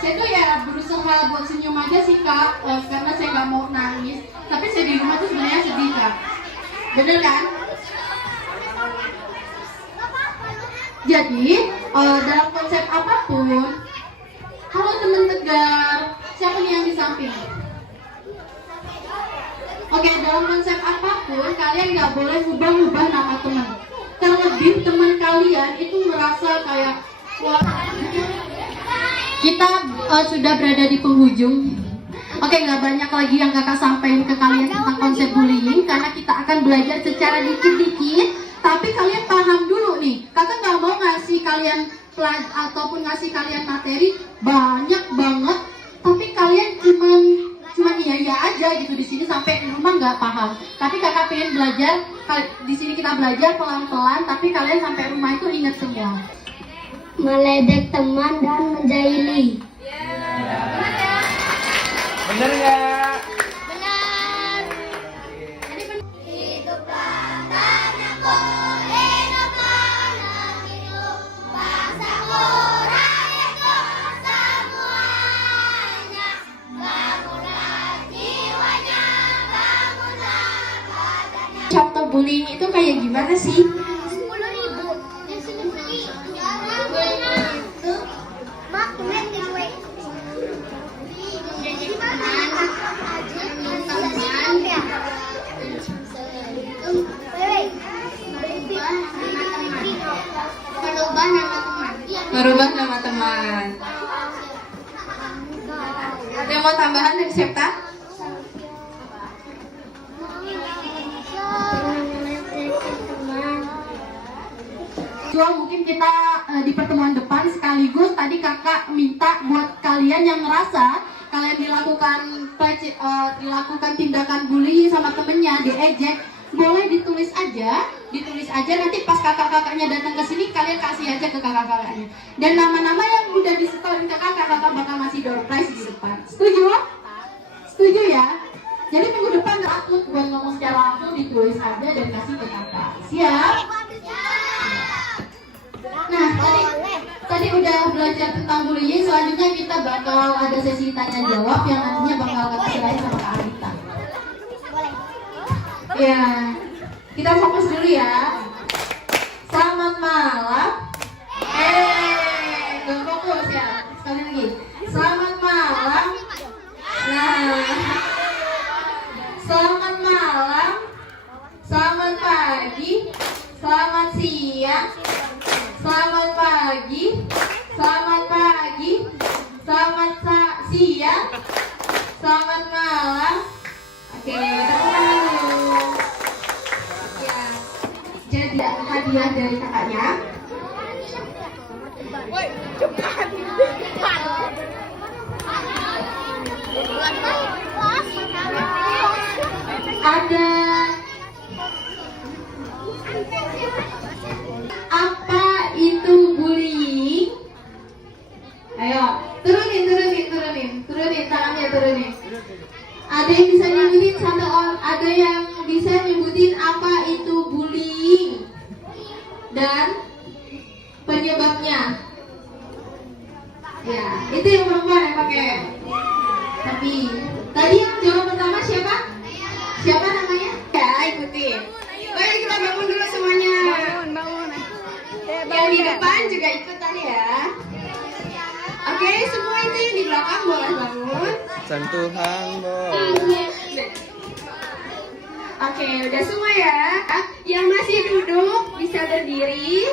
Saya tuh ya berusaha buat senyum aja sih kak, karena saya nggak mau nangis. Tapi saya di rumah tuh sebenarnya sedih kak. Bener kan? Jadi dalam konsep apapun, halo teman Tegar, siapa nih yang di samping? Oke, dalam konsep apapun kalian nggak boleh ubah-ubah nama teman. Terlebih teman kalian itu merasa kayak wah, kita sudah berada di penghujung. Oke, nggak banyak lagi yang kakak sampaikan ke kalian tentang konsep bullying karena kita akan belajar secara dikit-dikit. Tapi kalian paham dulu nih, kakak nggak mau ngasih kalian ataupun ngasih kalian materi banyak banget, tapi kalian cuman iya aja gitu di sini sampai di rumah nggak paham. Tapi kakak pengen belajar di sini kita belajar pelan-pelan, tapi kalian sampai rumah itu ingat semua. Meledek teman dan menjahili. Bener nggak? Benar. Hiduplah tanahku, hiduplah negeriku, bangsaku, rakyatku, semuanya. Bangunlah jiwanya, bangunlah badannya. Contoh bullying itu kayak gimana sih? 10.000. Merubah nama teman. Ada yang mau tambahan dari Septa? Mungkin kita di pertemuan depan sekaligus tadi kakak minta buat kalian yang ngerasa kalian dilakukan tindakan bullying sama temennya, diejek, boleh ditulis aja nanti pas kakak-kakaknya datang ke sini kalian kasih aja ke kakak-kakaknya. Dan nama-nama yang udah disetorin ke kakak bakal ngasih door prize di depan. Setuju? Setuju ya? Jadi minggu depan gak takut buat ngomong secara langsung, ditulis aja dan kasih ke kakak. Siap? Nah, tadi udah belajar tentang bullying, selanjutnya kita bakal sesi tanya jawab yang nantinya bakal Kak serahin sama Kak Arita. Ya, kita fokus dulu ya. Selamat malam. Gak fokus ya. Sekali lagi. Selamat malam. Nah, selamat malam. Selamat pagi. Selamat siang. Selamat pagi. Selamat pagi. Selamat siang. Selamat malam. Oke, tepuk tangan dulu. Ya, jadi hadiah dari kakaknya. Ada apa itu bullying? Ayo, turunin tangannya, turunin. Ada yang bisa nyebutin satu orang, ada yang bisa nyebutin apa itu bullying dan penyebabnya. Ya, itu yang perempuan yang pakai. Tapi tadi yang jawab pertama siapa? Siapa namanya? Ya, ikutin. Oke, kita bangun dulu semuanya. Bangun. Yang di depan juga ikutan ya. Oke, semua itu yang di belakang boleh bangun. Sentuhan boleh. Oke, udah semua ya. Yang masih duduk bisa berdiri.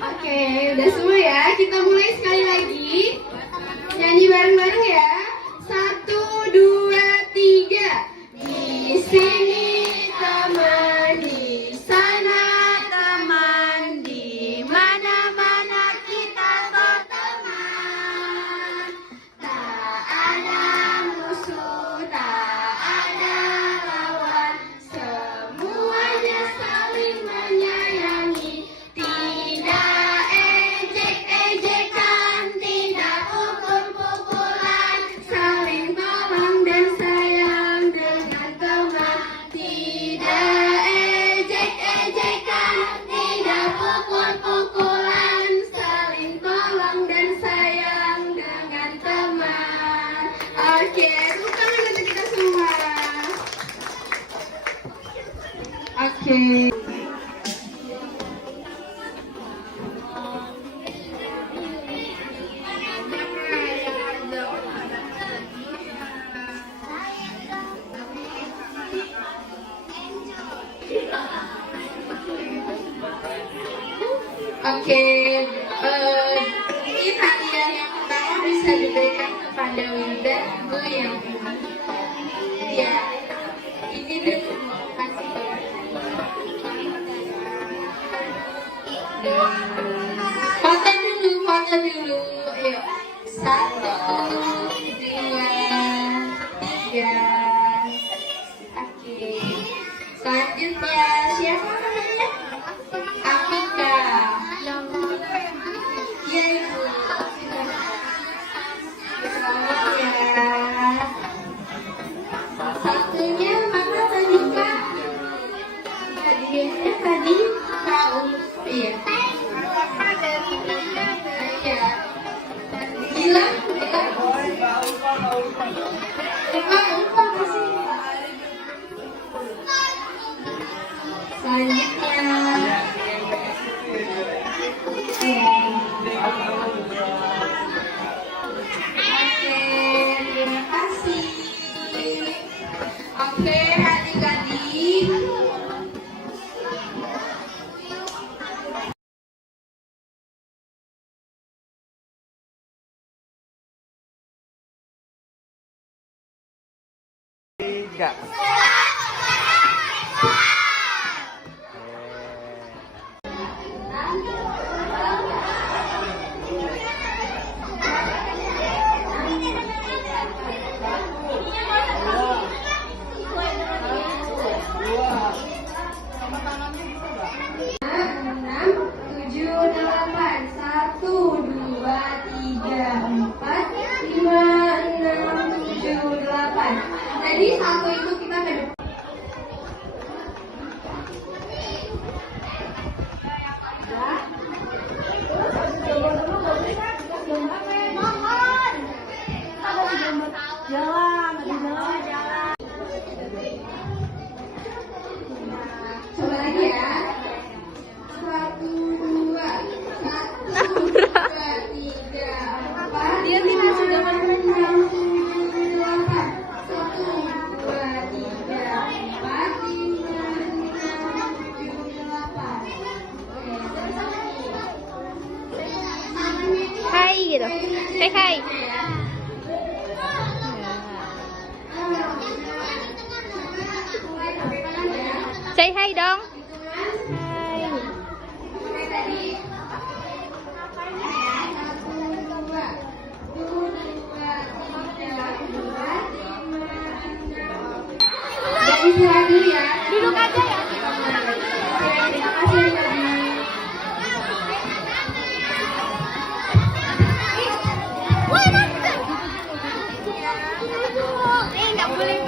Oke, udah semua ya. Kita mulai sekali lagi. Nyanyi bareng-bareng ya. 1, 2, 3. Di sini teman, di sana teman, di mana-mana kita berteman. Tak ada musuh, tak ada lawan, semuanya saling menyayangi. Tidak ejek-ejekan, tidak pukul-pukulan, saling tolong dan sayang dengan teman. Tidak ejek-ejekan, tidak pukul-pukulan, saling tolong dan sayang dengan teman. Oke, tepuk tangan untuk kita semua. Oke. Oke, ini hadiah yang pertama bisa diberikan kepada Winda dulu yang ya ini dulu kasih foto dulu, ayo 1, 2, 3. Oke, selanjutnya siapa namanya? Afika. Iya ibu. Selamat ya. Satunya mana tadi kak? Hadiahnya tadi kau. Iya. Iya. Hilang. Lupa kasih. Selanjutnya. Oke, terima kasih. Oke, adik-adik. Tiga. Jadi satu itu kita ke depan. gitu. Say hi. Say hi dong. Istirahat dulu ya. Duduk aja ya. Terima kasih tadi. Nggak boleh.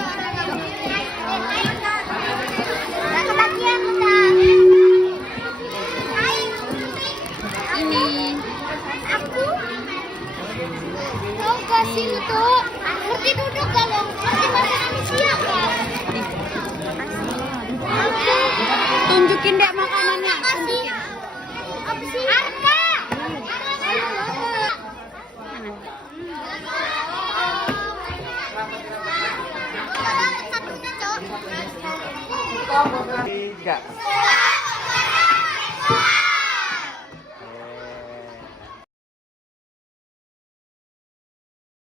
Ini Aku kau kasih untuk ngerti duduk kalau ngerti bahasa Indonesia kan? tunjukin deh makanannya. Kasih apa sih? Arka. Tiga.